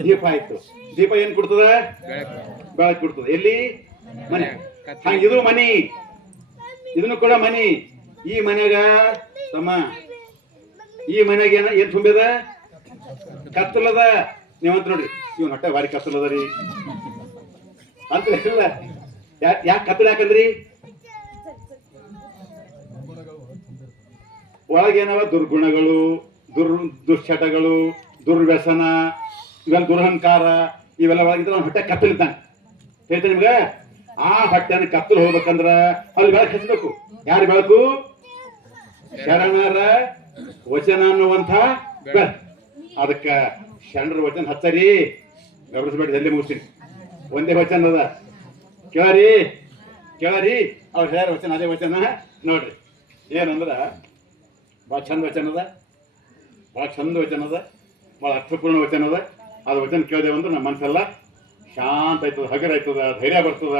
ದೀಪ ಇತ್ತು. ದೀಪ ಏನ್ ಕೊಡ್ತದ? ಬೆಳಕು ಕೊಡ್ತದ. ಎಲ್ಲಿ? ಮನೆ. ಹಂಗ ಇದು ಮನಿ, ಇದನ್ನು ಕೂಡ ಮನಿ. ಈ ಮನ್ಯಾಗ ತಮ್ಮ, ಈ ಮನ್ಯಾಗ ಏನ್ ತುಂಬಿದ? ಕತ್ತಲದ. ನೀವಂತ ನೋಡ್ರಿ, ಇವ್ ಹೊಟ್ಟೆ ಭಾರಿ ಕತ್ತಲದ ರೀ ಅಂತ ಇಲ್ಲ. ಯಾಕೆ ಕತ್ತಲ? ಯಾಕಂದ್ರಿ ಒಳಗೇನವ ದುರ್ಗುಣಗಳು, ದುಶ್ಚಟಗಳು, ದುರ್ವ್ಯಸನ, ಇವೆಲ್ಲ ದುರಹಂಕಾರ, ಇವೆಲ್ಲ ಒಳಗಿದ್ರೆ ಅವ್ನ ಹೊಟ್ಟೆ ಕತ್ತಲಿದ್ದಾನೆ. ಹೇಳ್ತೇನೆ ನಿಮ್ಗ, ಆ ಹೊಟ್ಟೆನ ಕತ್ತಲು ಹೋಗ್ಬೇಕಂದ್ರ ಅಲ್ಲಿ ಬೆಳಕು ಹಚ್ಚಬೇಕು. ಯಾರು ಬೆಳಕು? ಶರಣರ ವಚನ ಅನ್ನುವಂಥ ಬೆಳಕು. ಅದಕ್ಕ ಶರಣರ ವಚನ ಹಚ್ಚರಿ, ಗಮನಿಸ್ಬೇಡಿ, ಜಲ್ದಿ ಮುಗಿಸ್ತೀನಿ. ಒಂದೇ ವಚನ ಅದ, ಕೇಳರಿ ಕೇಳರಿ. ಅವ್ರು ಹೇಳ್ಯಾರ ವಚನ, ಅದೇ ವಚನ ನೋಡ್ರಿ. ಏನಂದ್ರ ಭಾಳ ಚಂದ ವಚನ ಅದ, ಭಾಳ ಚಂದ ವಚನ ಅದ, ಭಾಳ ಅರ್ಥಪೂರ್ಣ ವಚನ ಅದ. ಅದು ವಚನ ಕೇಳಿದೆವಂದ್ರೆ ನಮ್ಮ ಮನಸ್ಸೆಲ್ಲ ಶಾಂತ ಆಯ್ತದ, ಹಗರ ಆಯ್ತದ, ಧೈರ್ಯ ಬರ್ತದ,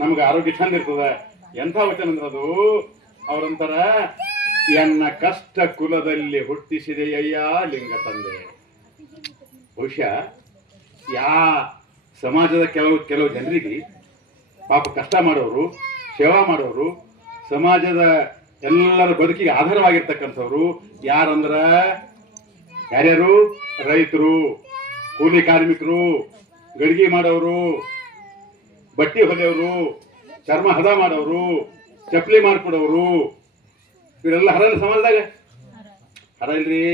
ನಮ್ಗೆ ಆರೋಗ್ಯ ಚಂದ ಇರ್ತದ. ಎಂಥ ವಚನ ಅಂದ್ರೆ ಅದು, ಅವ್ರಂತಾರ, ಎನ್ನ ಕಷ್ಟ ಕುಲದಲ್ಲಿ ಹುಟ್ಟಿಸಿದೆಯಯ್ಯ ಲಿಂಗ ತಂದೆ. ಬಹುಶಃ ಸಮಾಜದ ಕೆಲವು ಜನರಿಗೆ ಪಾಪ ಕಷ್ಟ ಮಾಡೋರು, ಸೇವಾ ಮಾಡೋರು, ಸಮಾಜದ ಎಲ್ಲರ ಬದುಕಿಗೆ ಆಧಾರವಾಗಿರ್ತಕ್ಕಂಥವ್ರು ಯಾರಂದ್ರ ಯಾರ್ಯಾರು? ರೈತರು, ಕೂಲಿ ಕಾರ್ಮಿಕರು, ಗಡಿಗೆ ಮಾಡೋರು, ಬಟ್ಟೆ ಹೊಲೆಯವರು, ಚರ್ಮ ಹದ ಮಾಡೋರು, ಚಪ್ಪಲಿ ಮಾಡ್ಕೊಡೋರು, ಇವರೆಲ್ಲ ಹರ ಸಮಾಜದಾಗ ಹರ ಇಲ್ರಿ.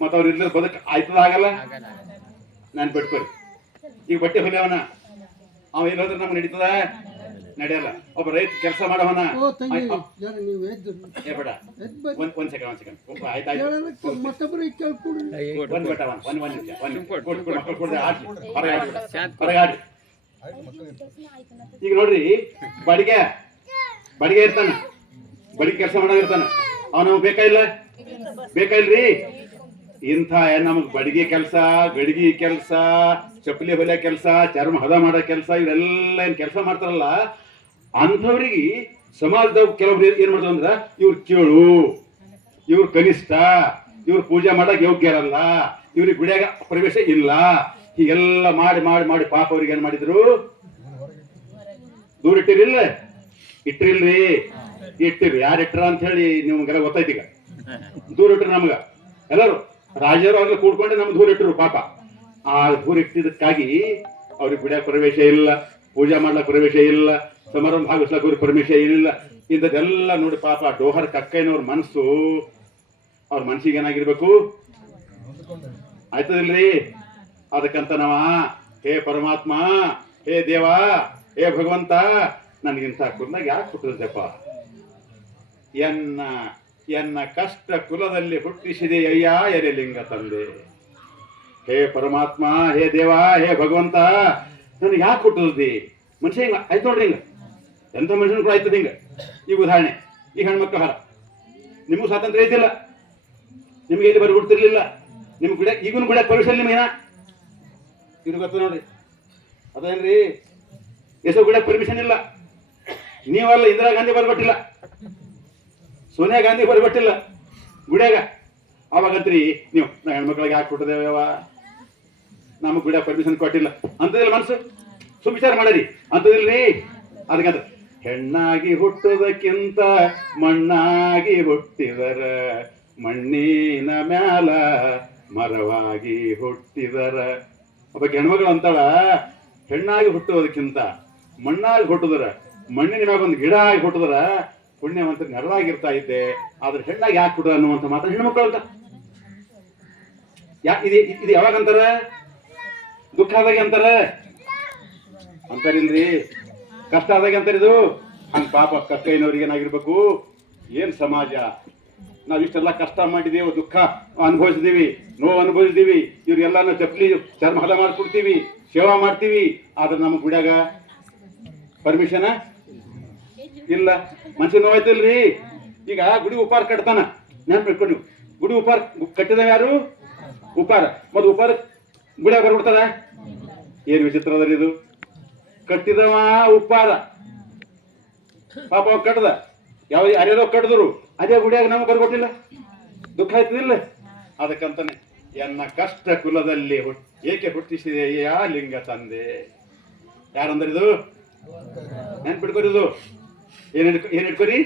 ಮತ್ತ ಅವ್ರ ಇದ್ರ ಬದುಕು ಆಯ್ತದ? ಆಗಲ್ಲ. ನಾನು ಬಿಟ್ಕೊರಿ. ಈಗ ಬಟ್ಟೆ ಹೊಲಿಯವನ ಅವ ಏನ್ ಹೋದ್ರೆ ನಮ್ಗೆ ನಡೀತದ? ನಡೆಯಲ್ಲ. ಒಬ್ಬ ರೈತ ಕೆಲಸ ಮಾಡವನ, ಏ ಬೇಡ, ಒಂದ್ ಸೆಕೆಂಡ್ ಆಯ್ತಾಯ್ತು, ಒಂದ್ ಬೇಟ, ಹೊರಗೆ ಆಡಿ. ಈಗ ನೋಡ್ರಿ, ಬಾಡಿಗೆ ಇರ್ತಾನ, ಬಡಿಗೆ ಕೆಲಸ ಮಾಡಿರ್ತಾನ, ಅವನು ಬೇಕಾ ಇಲ್ರಿ? ಇಂಥ ನಮಗ್ ಬಡಿಗೆ ಕೆಲಸ, ಗಡಿಗೆ ಕೆಲಸ, ಚಪ್ಪಲಿ ಹೊಲಿಯ ಕೆಲಸ, ಚರ್ಮ ಹದ ಮಾಡೋ ಕೆಲಸ, ಇವರೆಲ್ಲ ಏನ್ ಕೆಲಸ ಮಾಡ್ತಾರಲ್ಲ, ಅಂಥವ್ರಿಗೆ ಸಮಾಜದಾಗ ಕೆಲವ್ರು ಏನ್ ಮಾಡ್ತಾರ ಅಂದ್ರ, ಇವ್ರು ಕೇಳು, ಇವ್ರು ಕನಿಷ್ಠ, ಇವ್ರು ಪೂಜೆ ಮಾಡಕ್ ಯೋಗ್ಯರಲ್ಲ, ಇವ್ರಿಗೆ ಗುಡಿಯಾಗ ಪ್ರವೇಶ ಇಲ್ಲ, ಹೀಗೆಲ್ಲ ಮಾಡಿ ಮಾಡಿ ಮಾಡಿ ಪಾಪ ಅವ್ರಿಗೆ ಏನ್ ಮಾಡಿದ್ರು? ದೂರ ಇಟ್ಟಿರಿಲ್ರಿ. ಇಟ್ಟಿರಿ. ಯಾರು ಇಟ್ರ ಅಂತ ಹೇಳಿ ನಿಮ್ಗೆಲ್ಲ ಗೊತ್ತೈತಿ. ಈಗ ದೂರ ಇಟ್ರಿ ನಮ್ಗ ಎಲ್ಲರೂ, ರಾಜರು ಆಗ್ಲಿ ಕೂಡ್ಕೊಂಡೆ ನಮ್ಗೆ ದೂರ ಇಟ್ಟರು ಪಾಪ. ಆ ದೂರ ಇಟ್ಟಿದ್ದಕ್ಕಾಗಿ ಅವ್ರಿಗೆ ಗುಡಿಯಾಗ ಪ್ರವೇಶ ಇಲ್ಲ, ಪೂಜೆ ಮಾಡ್ಲಕ್ ಪ್ರವೇಶ ಇಲ್ಲ, ಸಮಾರಂಭ ಭಾಗಿಸ್ಲಕ್ ಅವ್ರಿಗೆ ಪ್ರವೇಶ ಇಲ್ಲ. ಇಂಥದ್ದೆಲ್ಲ ನೋಡಿ ಪಾಪ ಡೋಹರ್ ಕಕ್ಕಯ್ಯನವ್ರ ಮನಸ್ಸು, ಅವ್ರ ಮನ್ಸಿಗೆ ಏನಾಗಿರ್ಬೇಕು? ಆಯ್ತದಿಲ್ರಿ? ಅದಕ್ಕಂತ ನಾವ, ಹೇ ಪರಮಾತ್ಮ, ಹೇ ದೇವ, ಹೇ ಭಗವಂತ, ನನ್ಗಿಂತ ಕುಲದಾಗ ಯಾಕೆ ಹುಟ್ಟಿದಪ್ಪ? ಎನ್ನ ಕಷ್ಟ ಕುಲದಲ್ಲಿ ಹುಟ್ಟಿಸಿದೆಯಯ್ಯ ಎರೆಲಿಂಗ ತಂದೆ. ಹೇ ಪರಮಾತ್ಮ, ಹೇ ದೇವ, ಹೇ ಭಗವಂತ, ನನಗೆ ಯಾಕೆ ಹುಟ್ಟಿದ್ದಿ? ಮನುಷ್ಯ ಹಿಂಗ ಆಯ್ತು ನೋಡ್ರಿ, ಹಿಂಗ ಎಂಥ ಮನುಷ್ಯನ ಕೂಡ ಆಯ್ತದ ಹಿಂಗ. ಈಗ ಉದಾಹರಣೆ, ಈ ಹೆಣ್ಮಕ್ಳು ಹಾರ, ನಿಮಗೂ ಸ್ವಾತಂತ್ರ್ಯ ಐತಿಲ್ಲ, ನಿಮ್ಗೆ ಎಲ್ಲಿ ಬರ್ಬಿಡ್ತಿರ್ಲಿಲ್ಲ, ನಿಮ್ ಗುಡ ಈಗಿನ ಗುಡ ಪರೀಕ್ಷೆ ನಿಮ್ಗೇನ ಇದು ಗೊತ್ತ ನೋಡ್ರಿ. ಅದೇನ್ರಿ, ಎಷ್ಟೋ ಗುಡ ಪರ್ಮಿಷನ್ ಇಲ್ಲ. ನೀವಲ್ಲ, ಇಂದಿರಾ ಗಾಂಧಿ ಬರ್ಬಿಟ್ಟಿಲ್ಲ, ಸೋನಿಯಾ ಗಾಂಧಿ ಬರ್ಬಿಟ್ಟಿಲ್ಲ ಗುಡ್ಯಾಗ. ಅವಾಗಂತ್ರಿ ನೀವು ನಾ ಹೆಣ್ಮಕ್ಳಿಗೆ ಯಾಕೆ ಕೊಟ್ಟದೇವ, ನಮಗ್ ಗುಡ್ಯಾಗ ಪರ್ಮಿಷನ್ ಕೊಟ್ಟಿಲ್ಲ ಅಂತದಿಲ್ಲ. ಮನಸ್ಸು ಸುವಿಚಾರ ಮಾಡರಿ ಅಂತದಿಲ್ರಿ. ಅದಕ್ಕಂತ ಹೆಣ್ಣಾಗಿ ಹುಟ್ಟೋದಕ್ಕಿಂತ ಮಣ್ಣಾಗಿ ಹುಟ್ಟಿದರ, ಮಣ್ಣಿನ ಮ್ಯಾಲ ಮರವಾಗಿ ಹುಟ್ಟಿದರ. ಒಬ್ಬ ಹೆಣ್ಮಗಳು ಅಂತಾಳ, ಹೆಣ್ಣಾಗಿ ಹುಟ್ಟೋದಕ್ಕಿಂತ ಮಣ್ಣಾಗಿ ಹುಟ್ಟಿದರ, ಮಣ್ಣಿನ ಮ್ಯಾಗ ಒಂದು ಗಿಡ ಆಗಿ ಹುಟ್ಟಿದರ ಪುಣ್ಯವಂತ ನೆರಳಾಗಿರ್ತಾ ಇದ್ದೆ. ಆದ್ರೆ ಹೆಣ್ಣಾಗಿ ಯಾಕೆ ಹುಟ್ಟ ಅನ್ನುವಂತ ಮಾತ್ರ ಹೆಣ್ಮಕ್ಳು ಅಂತ. ಇದು ಯಾವಾಗ ಅಂತಾರ? ದುಃಖ ಆದಾಗ ಅಂತಾರ, ಅಂತಾರಿಲ್ರಿ, ಕಷ್ಟ ಆದಾಗ ಅಂತಾರ. ಇದು ಹಂಗ ಪಾಪ ಕಕ್ಕೈನವ್ರಿಗೆ ಏನಾಗಿರ್ಬೇಕು? ಏನ್ ಸಮಾಜ, ನಾವಿಷ್ಟೆಲ್ಲ ಕಷ್ಟ ಮಾಡಿದೀವಿ, ದುಃಖ ಅನುಭವಿಸಿದೀವಿ, ನೋವು ಅನುಭವಿಸಿದೀವಿ, ಇವ್ರಿಗೆಲ್ಲ ನಾವು ಚಪ್ಪಲಿ ಚರ್ಮ ಹದ ಮಾಡ್ಕೊಡ್ತೀವಿ, ಸೇವಾ ಮಾಡ್ತೀವಿ. ಆದ್ರೆ ನಮ್ಮ ಗುಡಿಯಾಗ ಪರ್ಮಿಷನ್ ಇಲ್ಲ. ಮನುಷ್ಯ ನೋವಾಯ್ತಿಲ್ರಿ. ಈಗ ಗುಡಿ ಉಪಾರ ಕಟ್ತಾನ, ನೆನ್ಪಿಟ್ಕೊಂಡು ಗುಡಿ ಉಪಾರ ಕಟ್ಟಿದ ಯಾರು? ಉಪಾರ. ಮತ್ತು ಉಪಾರ ಗುಡಿಯಾಗ ಬರ್ಬಿಡ್ತಾರ? ಏನ್ ವಿಚಿತ್ರ ಅದರಿ ಇದು. ಕಟ್ಟಿದವ ಉಪಾರ, ಪಾಪ ಕಟ್ಟದ, ಯಾವ ಯಾರ್ಯಾರೋ ಕಟ್ಟಿದ್ರು, ಅದೇ ಗುಡಿಯಾಗ ನಮ್ಗೆ ಬರ್ಕೊಟ್ಟಿಲ್ಲ, ದುಃಖ ಆಯ್ತದಿಲ್ಲ. ಅದಕ್ಕಂತಾನೆ ಎನ್ನ ಕಷ್ಟ ಕುಲದಲ್ಲಿ ಏಕೆ ಹುಟ್ಟಿಸಿದೆ ಯಾ ಲಿಂಗ ತಂದೆ. ಯಾರಂದ್ರಿದು? ನೆನ್ಪಿಟ್ಕೊರಿದು. ಏನ್ ಇಟ್ಕೊರಿ?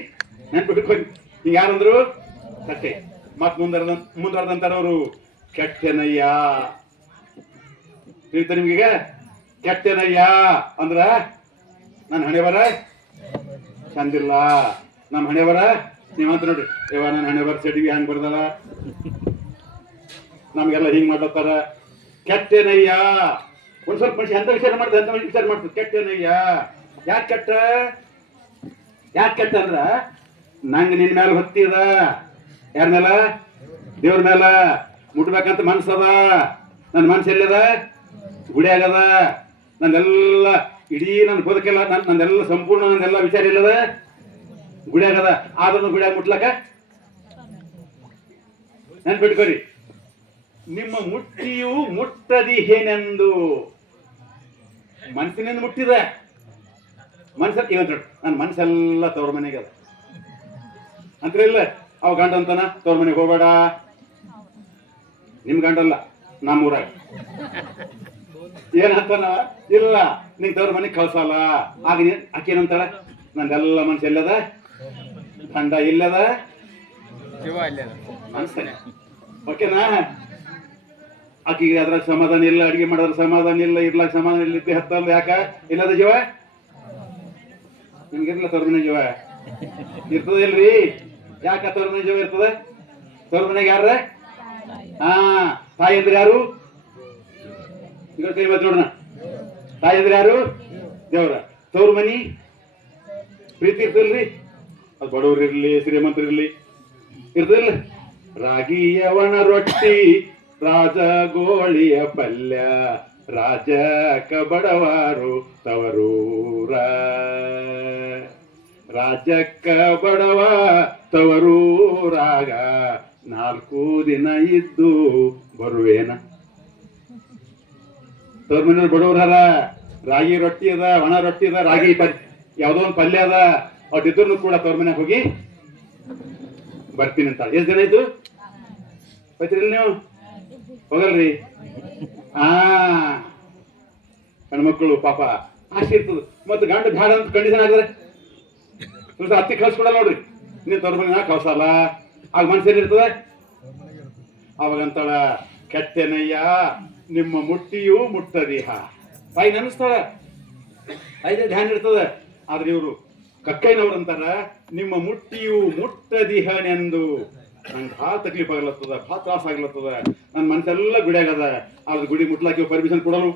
ನೆನ್ಪಿಟ್ಕೊರಿ. ಹಿಂಗ ಯಾರಂದ್ರು? ಕಟ್ಟೆ. ಮತ್ ಮುಂದುವರೆದಂತಾರವರು ಕೆಟ್ಟೆನಯ್ಯ. ತಿಳಿತ ನಿಮ್ಗೀಗ? ಕೆಟ್ಟೆನಯ್ಯ ಅಂದ್ರ ನನ್ನ ಹಣೆ ಬರ ಚಂದಿಲ್ಲ, ನಮ್ಮ ಹಣೆ ಬರ ನೀವಂತ ನೋಡ್ರಿ, ಇವ ನನ್ನ ಹಣೆ ಬರ ಚಡಿಗೆ ಹಂಗ್ ಬರ್ದಲ್ಲ, ನಮ್ಗೆಲ್ಲ ಹಿಂಗ್ ಮಾಡ್ಲತ್ತಾರ. ಕೆಟ್ಟೆನಯ್ಯ. ಒಂದ್ ಸ್ವಲ್ಪ ಮನುಷ್ಯ ಎಂತ ವಿಚಾರ ಮಾಡ್ತಾರೆ, ಎಂತ ವಿಚಾರ ಮಾಡ್ತಾರೆ. ಕೆಟ್ಟೆನಯ್ಯ. ಯಾಕೆ ಕೆಟ್ಟ? ಯಾಕೆ ಕೆಟ್ಟ ಅಂದ್ರ ನಂಗೆ ನಿನ್ ಮೇಲೆ ಹೊತ್ತಿ ಅದ. ಯಾರ ಮೇಲ? ದೇವ್ರ ಮೇಲ. ಮುಟ್ಬೇಕಂತ ಮನ್ಸದ. ನನ್ನ ಮನ್ಸು ಎಲ್ಲದ? ಗುಡಿಯಾಗದ. ನಂದೆಲ್ಲ ಇಡೀ ನನ್ನ ಬದುಕೆಲ್ಲ ನಂದೆಲ್ಲ ಸಂಪೂರ್ಣ ನಂದೆಲ್ಲ ವಿಚಾರ ಇಲ್ಲದ ಗುಡಿಯಾಗದ. ಆದ್ರೂ ಗುಡಿಯಾಗ ಮುಟ್ಲಕ್ಕ ನೆನ್ಪಿಟ್ಕೊರಿ. ನಿಮ್ಮ ಮುಟ್ಟಿಯು ಮುಟ್ಟದಿಹೇನೆಂದು. ಮನಸ್ಸಿನಿಂದ ಮುಟ್ಟಿದ ಮನ್ಸ ಇವತ್ತು ನನ್ನ ಮನ್ಸೆಲ್ಲ ತವ್ರ ಮನೆಗೆ ಅದ ಅಂತ ಇಲ್ಲ. ಅವ ಗಂಡ ಅಂತಾನ ತವ್ರ ಮನೆಗೆ ಹೋಗ್ಬೇಡ. ನಿಮ್ ಗಂಡಲ್ಲ, ನಮ್ಮೂರಾಗ ಏನಂತಾನ? ಇಲ್ಲ, ನಿಂಗೆ ತವ್ರ ಮನೆಗೆ ಕಳ್ಸಲ್ಲ. ಆಗ ಆಕೇನಂತಾಳ? ನಂದೆಲ್ಲ ಮನ್ಸು ಎಲ್ಲದ? ಗಂಡ ಇಲ್ಲದ, ಅನ್ಸ್ತಾನೆ. ಓಕೆನಾ? ಆಕಿಗೆ ಅದ್ರಾಗ ಸಮಾಧಾನ ಇಲ್ಲ, ಅಡಿಗೆ ಮಾಡೋದ್ರ ಸಮಾಧಾನ ಇಲ್ಲ, ಇರ್ಲಾಕ ಸಮಾಧಾನ ಇಲ್ಲ, ಇದ್ದೆ ಹತ್ತಲ್ಲ. ಯಾಕ ಇಲ್ಲದ ಜೀವ? ನಿಮ್ಗಿರ್ಲ ತವ್ರ ಮನೆ ಜೀವ ಇರ್ತದ ಇಲ್ರಿ? ಯಾಕ ತವ್ರ ಮನೆ ಜೀವ ಇರ್ತದ? ತವ್ರ ಮನೆಗೆ ಯಾರ? ತಾಯಿ ಅಂದ್ರೆ ಯಾರು? ಈಗ ಕೈ ಮಾತು ನೋಡೋಣ. ತಾಯಿ ಅಂದ್ರೆ ಯಾರು? ದೇವ್ರ. ತವ್ರ ಮನಿ ಪ್ರೀತಿ ಇರ್ತದಲ್ರಿ? ಅದು ಬಡವ್ರು ಇರ್ಲಿ, ಶ್ರೀಮಂತರಿರ್ಲಿ, ಇರ್ತದಿಲ್ಲ? ರಾಗಿಯವನ ರೊಟ್ಟಿ, ರಾಜಗೋಳಿಯ ಪಲ್ಯ, ರಾಜಕ ಬಡವಾರು ತವರೂರ. ರಾಜಕ್ಕ ಬಡವ ತವರೂರಾಗ 4 ದಿನ ಇದ್ದು ಬರುವೇನ. ತವ್ರ ಮನೆಯವ್ರು ಬಡವ್ರ, ರಾಗಿ ರೊಟ್ಟಿ ಅದ, ಒಣ ರೊಟ್ಟಿ ಅದ, ರಾಗಿ ಯಾವ್ದೋ ಒಂದು ಪಲ್ಯ ಅದ, ಅವ್ರಿದ್ರು ಕೂಡ ತವ್ರ ಮನೆಗೆ ಹೋಗಿ ಬರ್ತೀನಿ ಅಂತ. ಎಷ್ಟು ದಿನ ಆಯ್ತು ಬೈತಿರಿಲ್ಲ ನೀವು? ಹೋಗಲ್ರಿ? ಹೆಣ್ಮಕ್ಳು ಪಾಪ ಆಸೆ ಇರ್ತದ. ಮತ್ತೆ ಗಂಡ ಬ್ಯಾಡ ಅಂತ ಕಂಡೀಷನ್ ಆಗಿದ್ರೆ ಸ್ವಲ್ಪ ಹತ್ತಿ ಕಳ್ಸ್ಕೊಡಲ್ಲ ನೋಡ್ರಿ. ನೀನ್ ತವ್ರ ಮನೆ ಕಳ್ಸಲ್ಲ. ಆಗ ಮನ್ಸೇನ್ ಇರ್ತದ? ಅವಾಗಂತಾಳ ಕೆಟ್ಟೆನಯ್ಯ ನಿಮ್ಮ ಮುಟ್ಟಿಯೂ ಮುಟ್ಟದಿಹ. ತಾಯಿ ನೆನಸ್ತಾಳ, ಐದೇ ಧ್ಯಾನ ಇರ್ತದ. ಆದ್ರೆ ಇವರು ಕಕ್ಕೈನವ್ರು ಅಂತಾರ ನಿಮ್ಮ ಮುಟ್ಟಿಯು ಮುಟ್ಟದಿಹನೆಂದು. ನಂಗೆ ಭಾಳ ತಕ್ಲೀಫ್ ಆಗ್ಲತ್ತದ, ಭಾಳ ತ್ರಾಸ ಆಗ್ಲತ್ತದ, ನನ್ನ ಮನ್ಸೆಲ್ಲ ಗುಡಿಯಾಗದ. ಆದ್ರೆ ಗುಡಿ ಮುಟ್ಲಾಕ ಇವ್ ಪರ್ಮಿಷನ್ ಕೊಡಲು.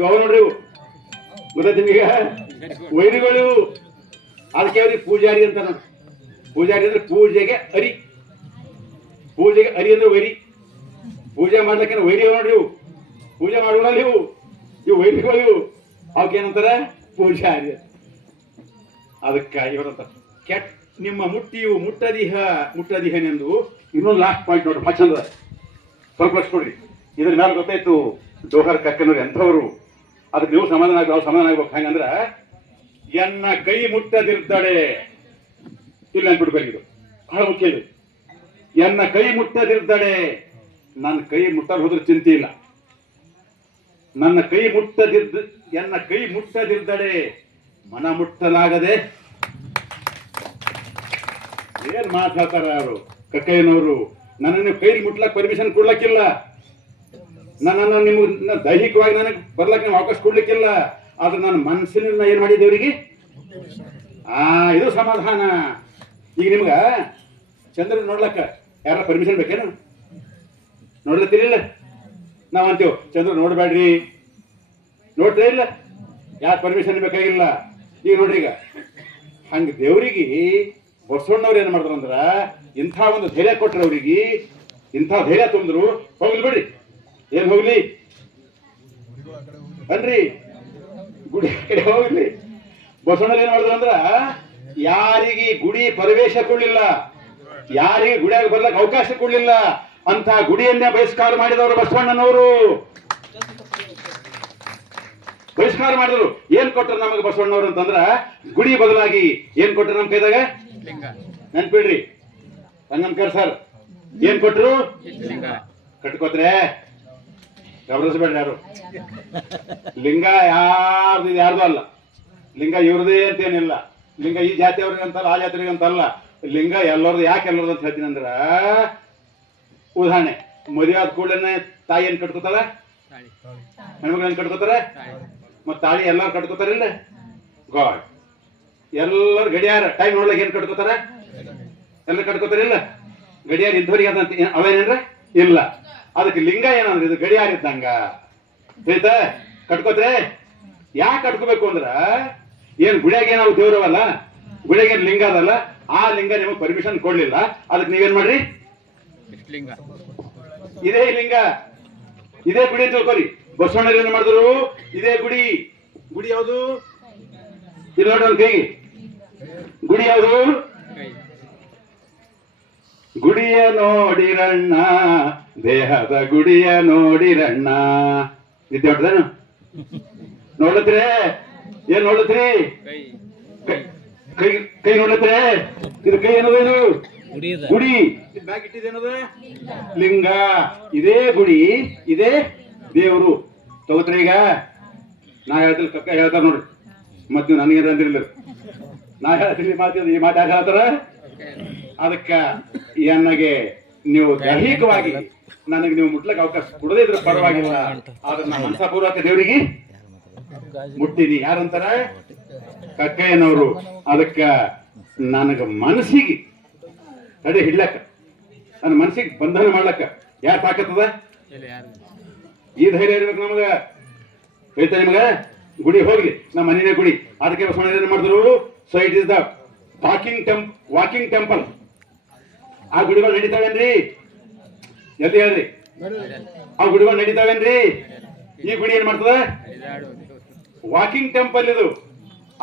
ಯಾವ ನೋಡ್ರಿ ಇವು ಗೊತ್ತೈತಿ ನಿಮಗೆ? ವೈರಿಗಳು. ಅದಕ್ಕೆ ಅವ್ರಿಗೆ ಪೂಜಾರಿ ಅಂತ. ಪೂಜಾರಿ ಅಂದ್ರೆ ಪೂಜೆಗೆ ಅರಿ. ಪೂಜೆಗೆ ಅರಿ ಅಂದ್ರೆ ವೈರಿ. ಪೂಜೆ ಮಾಡ್ಲಿಕ್ಕೆ ವೈರಿ ನೋಡ್ರಿ ಇವು. ಪೂಜೆ ಮಾಡೋಲ್ಲ ಇವು ವೈರಿಗಳು. ಇವು ಅವಕ್ಕೇನಂತಾರ? ಪೂಜಾರಿ. ಅದಕ್ಕ ಇವರಂತ ಕೆಟ್ಟ ನಿಮ್ಮ ಮುಟ್ಟಿಯು ಮುಟ್ಟದಿಹನೆಂದು. ಇನ್ನೊಂದು ಲಾಸ್ಟ್ ಪಾಯಿಂಟ್ ನೋಡ್ರಿ, ಭಾಳ ಚಂದ, ಸ್ವಲ್ಪ ಕೊಡ್ರಿ. ಇದ್ರ ಮೇಲೆ ಗೊತ್ತಾಯ್ತು ಜೋಹರ್ ಕಕ್ಕನವ್ರು ಎಂಥವ್ರು. ಅದಕ್ಕೆ ನೀವು ಸಮಾಧಾನ ಆಗ್ಬೇಕು. ಹಂಗಂದ್ರ ಎನ್ನ ಕೈ ಮುಟ್ಟದಿರ್ತಾಳೆ. ಇಲ್ಲ ಅನ್ಬಿಡ್ಬೇಕಿದು, ಬಹಳ ಮುಖ್ಯ ಇದು. ಎನ್ನ ಕೈ ಮುಟ್ಟದಿರ್ತಾಳೆ. ನನ್ನ ಕೈ ಮುಟ್ಟಲು ಹೋದ್ರೆ ಚಿಂತೆ ಇಲ್ಲ. ಎನ್ನ ಕೈ ಮುಟ್ಟದಿರ್ತಾಳೆ, ಮನ ಮುಟ್ಟಲಾಗದೆ. ಏನ್ ಮಾತಾಡ್ತಾರ ಅವರು ಕಕ್ಕಯ್ಯನವರು? ನನ್ನನ್ನು ಕೈಲಿ ಮುಟ್ಲಕ್ ಪರ್ಮಿಷನ್ ಕೊಡ್ಲಕ್ಕಿಲ್ಲ. ನನ್ನನ್ನು ನಿಮ್ಗೆ ದೈಹಿಕವಾಗಿ ನನಗೆ ಬರ್ಲಕ್ಕೆ ನೀವು ಅವಕಾಶ ಕೊಡ್ಲಿಕ್ಕಿಲ್ಲ. ಆದ್ರೆ ನನ್ನ ಮನಸ್ಸಿನ ಏನ್ ಮಾಡಿದ್ದೆ ಅವರಿಗೆ? ಇದು ಸಮಾಧಾನ. ಈಗ ನಿಮ್ಗ ಚಂದ್ರ ನೋಡ್ಲಕ್ಕ ಯಾರ ಪರ್ಮಿಷನ್ ಬೇಕೇನು? ನೋಡ್ಲತ್ತೀರಿಲ್ಲ? ನಾವಂತೀವ್ ಚಂದ್ರ ನೋಡ್ಬೇಡ್ರಿ, ನೋಡ್ತಾ ಇಲ್ಲ, ಯಾರ ಪರ್ಮಿಷನ್ ಬೇಕಾಗಿಲ್ಲ. ಈಗ ನೋಡ್ರಿ, ಈಗ ಹಂಗ ದೇವ್ರಿಗೆ ಬಸವಣ್ಣವ್ರು ಏನ್ ಮಾಡಿದ್ರು ಅಂದ್ರ ಇಂಥ ಒಂದು ಧೈರ್ಯ ಕೊಟ್ರ ಅವ್ರಿಗೆ, ಇಂಥ ಧೈರ್ಯ ತುಂಬಿದ್ರು. ಹೋಗ್ಲಿ ಬಿಡ್ರಿ, ಏನ್ ಹೋಗ್ಲಿ ಅನ್ರಿ, ಗುಡಿ ಕಡೆ ಹೋಗ್ಲಿ. ಬಸವಣ್ಣವ್ರು ಏನ್ ಮಾಡಿದ್ರು ಅಂದ್ರ ಯಾರಿಗೆ ಗುಡಿ ಪ್ರವೇಶ ಕೊಡ್ಲಿಲ್ಲ, ಯಾರಿಗೆ ಗುಡಿಯಾಗ ಬರ್ಲಕ್ ಅವಕಾಶ ಕೊಡ್ಲಿಲ್ಲ ಅಂತ ಗುಡಿಯನ್ನೇ ಬಹಿಷ್ಕಾರ ಮಾಡಿದವರು ಬಸವಣ್ಣನವರು. ಬಹಿಷ್ಕಾರ ಮಾಡಿದ್ರು. ಏನ್ ಕೊಟ್ರು ನಮಗೆ ಬಸವಣ್ಣವ್ರು ಅಂತಂದ್ರ ಗುಡಿ ಬದಲಾಗಿ ಏನ್ ಕೊಟ್ರು ನಮ್ ಕೈದಾಗ? ನೆನ್ಪಿಡ್ರಿ ಸಂಗಮ್ಕರ್ ಸರ್ ಏನ್ ಕೊಟ್ರು? ಕಟ್ಕೋತ್ರೆ ಗಮನಿಸ್ಬೇಡ್ರಿ ಯಾರು. ಲಿಂಗ ಯಾರ್ದು ಅಲ್ಲ, ಲಿಂಗ ಇವ್ರದೇ ಅಂತೇನಿಲ್ಲ. ಲಿಂಗ ಈ ಜಾತಿಯವ್ರಿಗೆ ಅಂತಲ್ಲ, ಆ ಜಾತಿಯವ್ರಿಗೆ ಅಂತಲ್ಲ. ಲಿಂಗ ಎಲ್ಲರದು. ಯಾಕೆ ಎಲ್ಲರದು ಅಂತ ಹೇಳ್ತೀನಿ ಅಂದ್ರ, ಉದಾಹರಣೆ, ಮದುವೆ ಆದ ಕೂಡಲೇ ತಾಯಿ ಏನ್ ಕಟ್ಕೋತಾರ? ಹೆಣ್ಮಕ್ಳು ಏನ್ ಕಟ್ಕೋತಾರ? ಮತ್ ತಾಳಿ ಎಲ್ಲಾರು ಕಟ್ಕೋತಾರಿಲ್ಲ? ಗಾಡ್. ಎಲ್ಲರೂ ಗಡಿಯಾರ ಟೈಮ್ ನೋಡ್ಲಿಕ್ಕೆ ಏನ್ ಕಟ್ಕೋತಾರ? ಎಲ್ಲ ಕಟ್ಕೋತಾರಿಲ್ಲ? ಗಡಿಯಾರ ಇದ್ದವರಿಗೆ ಅದಂತ ಅವೇನೇನ್ರ ಇಲ್ಲ. ಅದಕ್ಕೆ ಲಿಂಗ ಏನಂದ್ರೆ ಇದು ಗಡಿಯಾರ ಇದ್ದಂಗ ಆಯ್ತಾ? ಕಟ್ಕೋತ್ರೆ. ಯಾಕೆ ಕಟ್ಕೋಬೇಕು ಅಂದ್ರ, ಏನ್ ಗುಡಿಯಾಗ ಏನಾದ್ರು ದೇವ್ರವಲ್ಲ, ಗುಡಿಯಾಗ ಏನ್ ಲಿಂಗ ಅದಲ್ಲ, ಆ ಲಿಂಗ ನಿಮಗೆ ಪರ್ಮಿಷನ್ ಕೊಡ್ಲಿಲ್ಲ. ಅದಕ್ಕೆ ನೀವೇನ್ ಮಾಡ್ರಿ? ಇದೇ ಲಿಂಗ, ಇದೇ ಗುಡಿ ಅಂತ ತಿಳ್ಕೊರಿ. ಬಸವಣ್ಣರು ಏನ್ ಮಾಡಿದ್ರು? ಇದೇ ಗುಡಿ. ಗುಡಿ ಯಾವುದು? ಇಲ್ಲಿ ನೋಡ್ರಿ ಒಂದು ಕೈಗೆ. ಗುಡಿ ಯಾವುದು? ಗುಡಿಯ ನೋಡಿರಣ್ಣ, ದೇಹದ ಗುಡಿಯ ನೋಡಿರಣ್ಣ. ನಿದ್ದೆ ಹೊಟ್ಟದೇನು? ನೋಡತ್ರೆ? ಏನ್ ನೋಡತ್ರಿ? ಕೈ ಕೈ ನೋಡತ್ರೆ? ಇದು ಕೈ ಏನದೇನು? ಗುಡಿ. ಬ್ಯಾಗ್ ಇಟ್ಟಿದೇನದ? ಲಿಂಗ. ಇದೇ ಗುಡಿ, ಇದೇ ದೇವರು. ತಗೋತ್ರಿ. ಈಗ ನಾ ಹೇಳ್ತೀನಿ, ಕಕ್ಕ ಹೇಳ್ತಾರ ನೋಡ್ರಿ, ಮತ್ ನೀವು ನನಗೇನು ಅಂದಿರ್ಲಿಲ್ಲ. ನಾ ಹೇಳ್ತೀನಿ ಮಾತು, ಈ ಮಾತು ಯಾರು ಹೇಳ್ತಾರ? ಅದಕ್ಕ ನನಗೆ ನೀವು ದೈಹಿಕವಾಗಿ ನನಗೆ ನೀವು ಮುಟ್ಲಕ್ಕೆ ಅವಕಾಶ ಕೊಡದೇ ಇದ್ರೆ ಪರವಾಗಿಲ್ಲ, ಆದ್ರೆ ನಾ ಮನಸಪೂರ್ವಕ ದೇವರಿಗೆ ಮುಟ್ಟಿನಿ. ಯಾರಂತಾರ? ಕಕ್ಕಯ್ಯನವರು. ಅದಕ್ಕ ನನಗ ಮನಸ್ಸಿಗೆ ತಡೆ ಹಿಡ್ಲಕ್ಕ, ನನ್ನ ಮನಸ್ಸಿಗೆ ಬಂಧನ ಮಾಡ್ಲಕ್ಕ ಯಾರು ತಾಕತ್ತದ? ಈ ಧೈರ್ಯ ಇರ್ಬೇಕು ನಮಗ. ಹೇಳ್ತಾ ನಿಮಗ ಗುಡಿ ಹೋಗ್ಲಿ, ನಮ್ಮ ಮನೆಯ ಗುಡಿ. ಅದಕ್ಕೆ ಬಸವಣ್ಣ ಏನ್ ಮಾಡಿದ್ರು? So it is the walking temple. ಆ ಗುಡಿಗಳು ನಡೀತಾವೇನ್ರಿ? ಎಲ್ಲಿ ಹೇಳ್ರಿ? ಆ ಗುಡಿಗಳು ನಡೀತಾವೇನ್ರಿ? ಈ ಗುಡಿ ಏನ್ ಮಾಡ್ತದ? ವಾಕಿಂಗ್ ಟೆಂಪಲ್ ಇದು.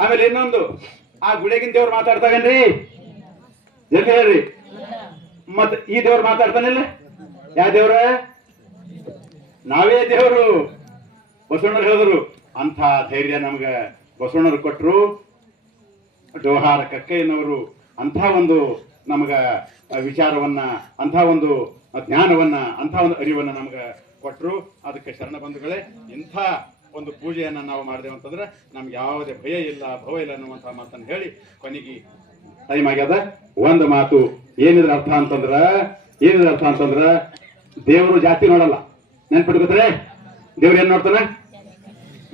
ಆಮೇಲೆ ಇನ್ನೊಂದು, ಆ ಗುಡಿಗಿನ ದೇವ್ರು ಮಾತಾಡ್ತಾವೇನ್ರಿ? ಎಲ್ಲಿ ಹೇಳ್ರಿ? ಮತ್ ಈ ದೇವ್ರು ಮಾತಾಡ್ತಾನಿಲ್ಲ? ಯಾವ ದೇವ್ರ? ನಾವೇ ದೇವರು. ಬಸವಣ್ಣರು ಹೇಳಿದ್ರು. ಅಂಥ ಧೈರ್ಯ ನಮ್ಗ ಬಸವಣ್ಣರು ಕೊಟ್ಟರು. ಜೋಹಾರ ಕಕ್ಕಯ್ಯನವರು ಅಂಥ ಒಂದು ನಮಗ ವಿಚಾರವನ್ನ, ಅಂಥ ಒಂದು ಜ್ಞಾನವನ್ನ, ಅಂಥ ಒಂದು ಅರಿವನ್ನ ನಮ್ಗ ಕೊಟ್ಟರು. ಅದಕ್ಕೆ ಶರಣ ಬಂಧುಗಳೇ, ಇಂಥ ಒಂದು ಪೂಜೆಯನ್ನ ನಾವು ಮಾಡಿದೆವು ಅಂತಂದ್ರೆ ನಮ್ಗೆ ಯಾವುದೇ ಭಯ ಇಲ್ಲ, ಭವ ಇಲ್ಲ ಅನ್ನುವಂಥ ಮಾತನ್ನು ಹೇಳಿ ಕೊನೆಗೆ ಟೈಮ್ ಆಗ್ಯದ. ಒಂದು ಮಾತು ಏನಿದ್ರ ಅರ್ಥ ಅಂತಂದ್ರ, ದೇವರು ಜಾತಿ ನೋಡಲ್ಲ. ನೆನ್ಪಿಟ್ಕೋತಾರೆ? ದೇವ್ರು ಏನ್ ನೋಡ್ತಾನ?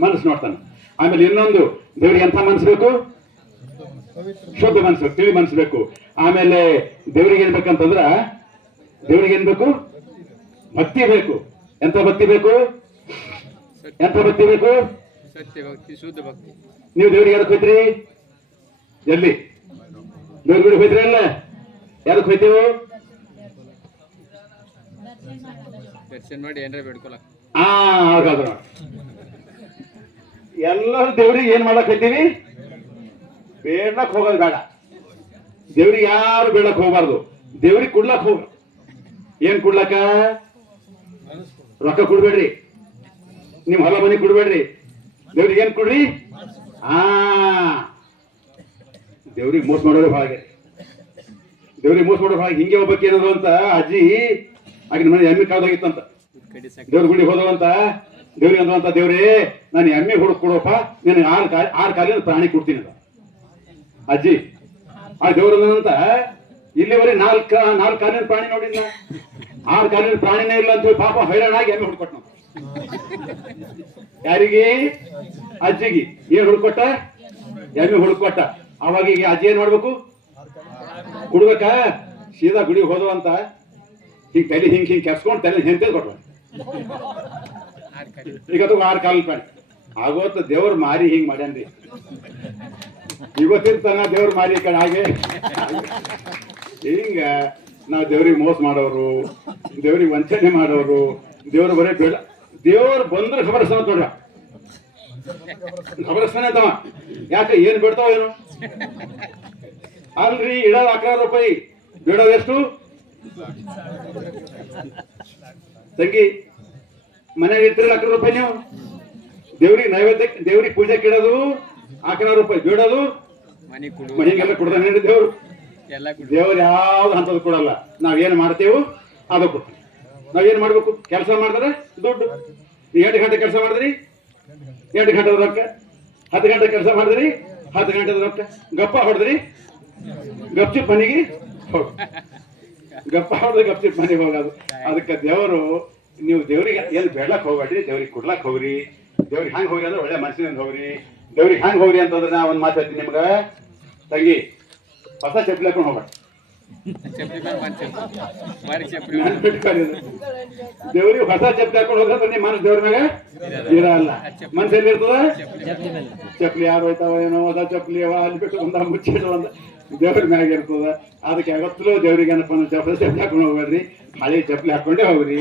ಮನಸ್ಸು ನೋಡ್ತಾನೆ. ಆಮೇಲೆ ಇನ್ನೊಂದು, ದೇವ್ರಿಗೆ ಎಂಥ ಮನಸ್ಸು ಬೇಕು? ಶುದ್ಧ ಮನಸ್ಸು, ತಿಳಿ ಮನಸ್ಸು ಬೇಕು. ಆಮೇಲೆ ದೇವ್ರಿಗೆ ಏನ್ ಬೇಕಂತಂದ್ರ, ದೇವ್ರಿಗೆ ಏನ್ ಬೇಕು? ಭಕ್ತಿ ಬೇಕು. ಎಂತ ಭಕ್ತಿ ಬೇಕು? ಎಂತ ಭಕ್ತಿ ಬೇಕು? ಸತ್ಯ ಭಕ್ತಿ, ಶುದ್ಧ ಭಕ್ತಿ. ನೀವು ದೇವ್ರಿಗೆ ಯಾವ್ದಕ್ಕೆ ಹೋಯ್ತ್ರಿ? ಎಲ್ಲಿ ದೇವ್ರ ಗುಡಿ ಹೋಯ್ತ್ರಿ? ಅಲ್ಲ, ಯಾವ್ದಕ್ಕೆ ಹೋಯ್ತೇವು? ದರ್ಶನ ಮಾಡಿ ಏನ್ರ ಬೇಡ್ಕೊಳಕ್. ಹಾಗಾದ್ರ ಎಲ್ಲರೂ ದೇವ್ರಿಗೆ ಏನ್ ಮಾಡಕ್ ಹೋಯ್ತೀವಿ? ಬೇಡ್ಲಕ್ ಹೋಗೋದು ಬೇಡ. ದೇವ್ರಿಗೆ ಯಾರು ಬೇಡಕ್ ಹೋಗ್ಬಾರ್ದು. ದೇವ್ರಿಗೆ ಕೊಡ್ಲಕ್ ಹೋಗ. ಏನ್ ಕೊಡ್ಲಕ್ಕ? ರೊಕ್ಕ ಕೊಡ್ಬೇಡ್ರಿ, ನಿಮ್ ಹೊಲ ಮನೆ ಕೊಡ್ಬೇಡ್ರಿ. ದೇವ್ರಿಗೆ ಏನ್ ಕೊಡ್ರಿ? ದೇವ್ರಿಗೆ ಮೋಸ ಮಾಡೋದು ಭಾಳ. ದೇವ್ರಿಗೆ ಮೋಸ ಮಾಡೋದು ಭಾಳ. ಹಿಂಗೆ ಹೋಗ್ಬೇಕು ಏನದು ಅಂತ ಅಜ್ಜಿ ಆಗಿನ ಮನೆ ಎಮ್ಮೆ ಕಾಲ್ದಾಗಿತ್ತಂತ. ದೇವ್ರ ಗುಡಿ ಹೋದವಂತ ದೇವ್ರಿಗೆ ಅಂದಂತ, ದೇವ್ರೇ ನಾನು ಎಮ್ಮೆ ಹುಡುಕ್ ಕೊಡೋಪ್ಪ, ನಿನಗೆ ಆರು ಕಾಲಿನ ಪ್ರಾಣಿ ಕೊಡ್ತೀನಿ ಅಂತ ಅಜ್ಜಿ. ಆ ದೇವ್ರಂತ ಇಲ್ಲಿವರೆಗೆ ನಾಲ್ಕು ಕಾಲಿನ ಪ್ರಾಣಿ ನೋಡಿದ್ನ, 6 ಕಾಲಿನ ಪ್ರಾಣಿನೇ ಇಲ್ಲ ಅಂತ ಪಾಪ ಹೈರಾಣಾಗಿ ಎಮ್ಮೆ ಹುಡ್ಕೊಟ್ಟ. ಯಾರಿಗೆ? ಅಜ್ಜಿಗೆ. ಏನ್ ಹುಡ್ಕೊಟ್ಟ? ಎಮ್ಮೆ ಹುಡ್ಕೊಟ್ಟ. ಅವಾಗ ಈಗ ಅಜ್ಜಿ ಏನ್ ಮಾಡ್ಬೇಕು? ಹುಡ್ಬೇಕ. ಸೀದಾ ಗುಡಿ ಹೋದವಂತ ಹಿಂಗ್ ತಲೆ ಹಿಂಗ್ ಕೆರ್ಸ್ಕೊಂಡ್ ತಲೆ ಹೆಂತೆ ಕೊಟ್ಟ. ಈಗ ಅದು 6 ಕಾಲಿನ ಪ್ರಾಣಿ ಆಗೋತ. ದೇವ್ರ ಮಾರಿ ಹಿಂಗ್ ಮಾಡ್ಯಾನ್ರಿ. ಇವತ್ತಿನ ದೇವ್ರ ಮಾರಿ ಕಡೆ ಹಾಗೆ ಹಿಂಗ ನಾವು ದೇವ್ರಿಗೆ ಮೋಸ ಮಾಡೋರು, ದೇವ್ರಿಗೆ ವಂಚನೆ ಮಾಡೋರು, ದೇವ್ರು ಬರೀ ಬೇಡ ದೇವ್ರು ಬಂದ್ರೆ ಖಬರಸ್ತಾನ ನೋಡ್ರ, ಖಬರಸ್ತಾನೆ ಅಂತವ. ಯಾಕೆ ಏನ್ ಬಿಡ್ತಾವ ಏನು ಅಲ್ರಿ, ಇಡೋದು 11 ರೂಪಾಯಿ, ಬಿಡೋದು ಎಷ್ಟು ತಂಗಿ? ಮನೆಗೆ ಇರ್ತಿರಲ್ಲ 11 ರೂಪಾಯಿ ನೀವು, ದೇವ್ರಿಗೆ ನೈವೇದ್ಯಕ್ಕೆ ದೇವ್ರಿಗೆ ಪೂಜೆಗೆ ಇಡೋದು 11 ರೂಪಾಯಿ, ಬಿಡೋದು ಮನೆಗೆಲ್ಲ ಕೊಡ್ತಾನೆ ದೇವ್ರು. ದೇವ್ರು ಯಾವ್ದು ಅಂತದ್ ಕೊಡಲ್ಲ, ನಾವೇನ್ ಮಾಡ್ತೇವು ಅದು ಕೊಡ್ತೀವಿ. ನಾವೇನ್ ಮಾಡ್ಬೇಕು? ಕೆಲಸ ಮಾಡಿದ್ರೆ ದುಡ್ಡು. 8 ಗಂಟೆ ಕೆಲಸ ಮಾಡಿದ್ರಿ 8 ಗಂಟೆದ ರೊಕ್ಕ, 10 ಗಂಟೆ ಕೆಲಸ ಮಾಡಿದ್ರಿ 10 ಗಂಟೆದ ರೊಕ್ಕ, ಗಪ್ಪ ಹೊಡೆದ್ರಿ ಗಪ್ಚಿಪ್ ಮನೆಗೆ ಹೋಗ, ಗಪ್ಪ ಹೊಡೆದ್ರೆ ಗಪ್ಚಿಪ್ ಮನೆಗೆ ಹೋಗೋದು. ಅದಕ್ಕೆ ದೇವರು, ನೀವು ದೇವ್ರಿಗೆ ಎಲ್ಲಿ ಬೇಡಕ್ ಹೋಗ್ಬೇಡ್ರಿ, ದೇವ್ರಿಗೆ ಕೊಡ್ಲಾಕ್ ಹೋಗ್ರಿ. ದೇವ್ರಿಗೆ ಹ್ಯಾಂಗ್ ಹೋಗ್ರಿ ಅಂದ್ರೆ ಒಳ್ಳೆ ಮನಸ್ಸಿನಿಂದ ಹೋಗ್ರಿ. ದೇವ್ರಿಗೆ ಹ್ಯಾಂಗ್ ಹೋಗ್ರಿ ಅಂತಂದ್ರೆ ನಾ ಒಂದ್ ಮಾತು ಹೇಳ್ತೀನಿ ನಿಮ್ಗ ತಂಗಿ, ಹೊಸ ಚಪ್ಪಲಿ ಹಾಕೊಂಡು ಹೋಗ್ಬೇಡ. ದೇವ್ರಿಗೆ ಹೊಸ ಚಪ್ಪಲಿ ಹಾಕೊಂಡು ಹೋದ್ರೆ ನಿಮ್ಮ ಮನಸ್ಸು ದೇವ್ರ ಮ್ಯಾಗ ಇರಲ್ಲ. ಮನ್ಸು ಎಲ್ಲಿರ್ತದ? ಚಪ್ಪಲಿ ಯಾರು ಹೋಯ್ತಾವ ಏನೋ, ಹೊಸ ಚಪ್ಪಲಿ ಅವ ಅಲ್ಲಿ ಬಿಟ್ಟು ಒಂದ ಮುಚ್ಚಿಡು ಒಂದ ದೇವ್ರ ಮ್ಯಾಗ ಇರ್ತದ. ಅದಕ್ಕೆ ಯಾವತ್ತೂ ದೇವ್ರಿಗೆ ಏನಪ್ಪ ಹೊಸ ಚಪ್ಪಲಿ ಹಾಕೊಂಡು ಹೋಗ್ಬೇಡ್ರಿ, ಹಳಿ ಚಪ್ಪಲಿ ಹಾಕೊಂಡೇ ಹೋಗ್ರಿ.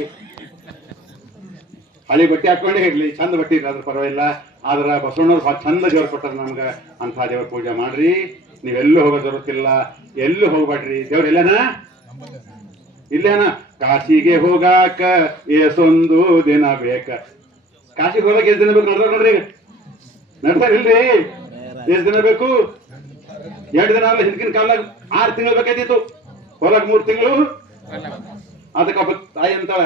ಹಳಿ ಬಟ್ಟೆ ಹಾಕೊಂಡೇ ಇರ್ಲಿ, ಚಂದ ಬಟ್ಟೆ ಇರ್ಲಿ ಅದ್ರ ಪರವಾಗಿಲ್ಲ. ಆದ್ರ ಬಸವಣ್ಣವ್ರು ಭಾಳ ಚಂದ ದೇವ್ರು ಕೊಟ್ಟಾರ ನಮ್ಗ, ಅಂತ ದೇವ್ರ ಪೂಜೆ ಮಾಡ್ರಿ. ನೀವೆಲ್ಲೂ ಹೋಗೋ ಜರುತ್ತಿಲ್ಲ, ಎಲ್ಲೂ ಹೋಗ್ಬೇಡ್ರಿ. ದೇವ್ರ ಎಲ್ಲೇನ? ಇಲ್ಲೇನ? ಕಾಶಿಗೆ ಹೋಗಾಕ ಎಷ್ಟೊಂದು ದಿನ ಬೇಕ. ಕಾಶಿಗೆ ಹೋಗಕ್ಕೆ ಎಷ್ಟು ದಿನ ಬೇಕು? ನಡ್ದಾರ ನೋಡ್ರಿ, ನಡ್ದಾರ ಇಲ್ರಿ? ಎಷ್ಟು ದಿನ ಬೇಕು? 2 ದಿನ ಅಲ್ಲ, ಹಿಂದಿನ ಕಾಲಾಗ 6 ತಿಂಗಳು ಬೇಕಾಯ್ತಿತ್ತು, ಹೊರಗ್ 3 ತಿಂಗಳು. ಅದಕ್ಕೆ ತಾಯಿ ಅಂತಾಳ,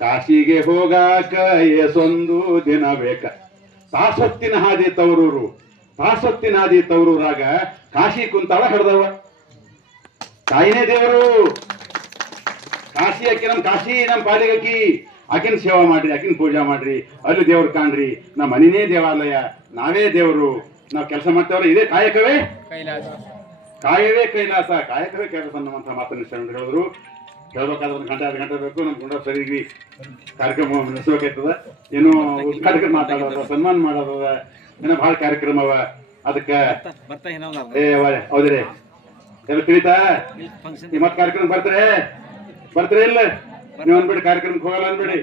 ಕಾಶಿಗೆ ಹೋಗಾಕ ಎಷ್ಟೊಂದು ದಿನ ಬೇಕ. ತಾಸೊತ್ತಿನ ಹಾದಿ ತವರೂರು, ತಾಸೊತ್ತಿನ ಹಾದಿ ತವರೂರಾಗ ಕಾಶಿ ಕುಂತಾಳ ಹಡ್ದವ. ತಾಯಿನೇ ದೇವರು. ಕಾಶಿ ಅಕ್ಕಿ ನಮ್ ಕಾಶಿ ನಮ್ ಪಾಲಿಗಕ್ಕಿ, ಆಕಿನ ಸೇವಾ ಮಾಡ್ರಿ, ಆಕಿನ ಪೂಜಾ ಮಾಡ್ರಿ, ಅಲ್ಲಿ ದೇವ್ರು ಕಾಣ್ರಿ. ನಮ್ಮ ಮನಿನೇ ದೇವಾಲಯ, ನಾವೇ ದೇವರು. ನಾವು ಕೆಲಸ ಮಾಡ್ತೇವಲ್ಲ, ಇದೇ ಕಾಯಕವೇ ಕಾಯವೇ ಕೈಲಾಸ, ಕಾಯಕವೇ ಕೈಲಾಸ ಅನ್ನುವಂಥ ಮಾತನ್ನು ಶರಣರು ಹೇಳಿದ್ರು. ಹೇಳ್ಬೇಕಾದ್ರೆ 1 ಗಂಟೆ 2 ಗಂಟೆ ಬೇಕು. ನಮ್ ಗುಂಡ ಸರಿಗೆ ಕಾರ್ಯಕ್ರಮ ನಡೆಸಬೇಕಾಯ್ತದ. ಏನೋ ಉದ್ಘಾಟಕ ಮಾತಾಡೋದ, ಸನ್ಮಾನ ಮಾಡೋದ, ಏನೋ ಭಾಳ ಕಾರ್ಯಕ್ರಮ ಅವ. ಅದಕ್ಕೆ ಹೌದ್ರಿ, ಎಲ್ಲ ತಿಳಿತಾ? ಮತ್ ಕಾರ್ಯಕ್ರಮ ಬರ್ತಾರೆ ಇಲ್ಲ? ನೀವು ಅನ್ಬೇಡಿ ಕಾರ್ಯಕ್ರಮಕ್ಕೆ ಹೋಗಲ್ಲ ಅನ್ಬೇಡಿ,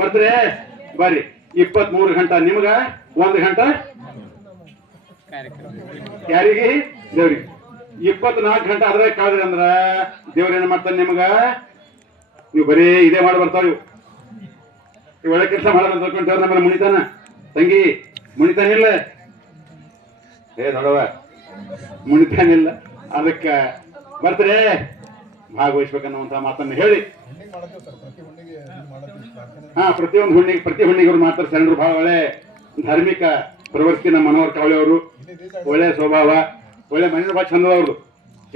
ಬರ್ತಾರೆ ಬರ್ರಿ. 23 ಗಂಟೆ ನಿಮ್ಗ, 1 ಗಂಟೆ ಯಾರಿಗೆ? ದೇವ್ರಿಗೆ. 24 ಗಂಟೆ ಅದ್ರಾಗ ಕಾದ್ರಿ ಅಂದ್ರ ದೇವ್ರ ಏನ್ ಮಾಡ್ತಾನೆ ನಿಮ್ಗ? ನೀವು ಬರೀ ಇದೇ ಮಾಡಿ ಬರ್ತಾವ. ಇವು ಒಳ್ಳೆ ಕೆಲಸ ಮಾಡೋದು ತಿಳ್ಕೊಂಡು ದೇವ್ರ ನಮ್ಮನ್ನ ಮುಣಿತಾನ. ತಂಗಿ ಮುಣಿತಾನಿಲ್ಲ, ನೋಡವ ಮುಣಿತಾನಿಲ್ಲ. ಅದಕ್ಕೆ ಬರ್ತಾರೆ, ಭಾಗವಹಿಸ್ಬೇಕನ್ನುವಂತ ಮಾತನ್ನು ಹೇಳಿ, ಪ್ರತಿ ಹುಣ್ಣಿಗೆ ಮಾಡ್ತಾರೆ ಶರಣರು. ಬಹಳ ಒಳ್ಳೆ ಧಾರ್ಮಿಕ ಪ್ರವೃತ್ತಿ ನಮ್ಮ ಮನೋಹರ್ ಕಾವಳೆ ಅವರು. ಒಳ್ಳೆ ಸ್ವಭಾವ, ಒಳ್ಳೆ ಮನೆ ಭಾಳ ಚಂದ ಅವ್ರದ್ದು.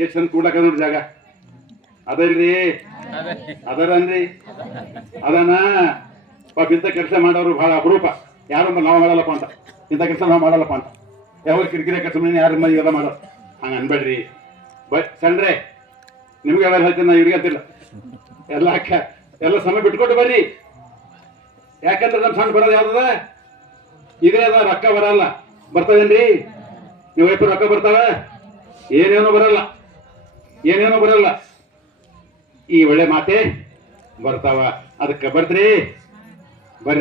ಎಷ್ಟು ಚಂದ ಕೂಡಕ ನೋಡ್ರಿ ಜಾಗ ಅದಲ್ರಿ, ಅದರನ್ರಿ ಅದನ್ನ ಪಾಪ. ಇಂಥ ಕೆಲಸ ಮಾಡೋರು ಬಹಳ ಅಪರೂಪ. ಯಾರು ನಾವು ಮಾಡಲ್ಲಪ್ಪ ಅಂತ, ಇಂಥ ಕೆಲಸ ನಾವು ಮಾಡಲ್ಲಪ್ಪ ಅಂತ ಯಾವ ಕಿರಿಕಿರಿ ಕೆಲಸ ಯಾರ ಎಲ್ಲ ಮಾಡೋರು ಹಂಗ ಅನ್ಬೇಡ್ರಿ. ಚಂದ್ರೆ ನಿಮ್ಗೆ ಯಾವಾಗ ಹೇಳ್ತೀನಿ, ನಾ ಇವ್ರಿಗೆ ಅಂತಿಲ್ಲ. ಎಲ್ಲ ಸಮಯ ಬಿಟ್ಕೊಟ್ಟು ಬರ್ರಿ. ಯಾಕಂದ್ರೆ ನಮ್ಮ ಸಣ್ಣ ಬರೋದು ಯಾವ್ದದ? ಇದೇ ಅದ, ರೊಕ್ಕ ಬರಲ್ಲ. ಬರ್ತಾವೇನ್ರಿ? ನೀವು ವೈಪು ರೊಕ್ಕ ಬರ್ತಾವ? ಏನೇನೋ ಬರಲ್ಲ. ಈ ಒಳ್ಳೆ ಮಾತೆ ಬರ್ತಾವ. ಅದಕ್ಕೆ ಬರ್ರಿ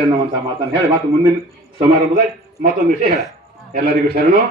ಅನ್ನುವಂತ ಮಾತನ್ನು ಹೇಳಿ, ಮತ್ತೆ ಮುಂದಿನ ಸಮಾರಂಭದಾಗ ಮತ್ತೊಂದು ವಿಷಯ ಹೇಳ. ಎಲ್ಲರಿಗೂ ಶರಣು.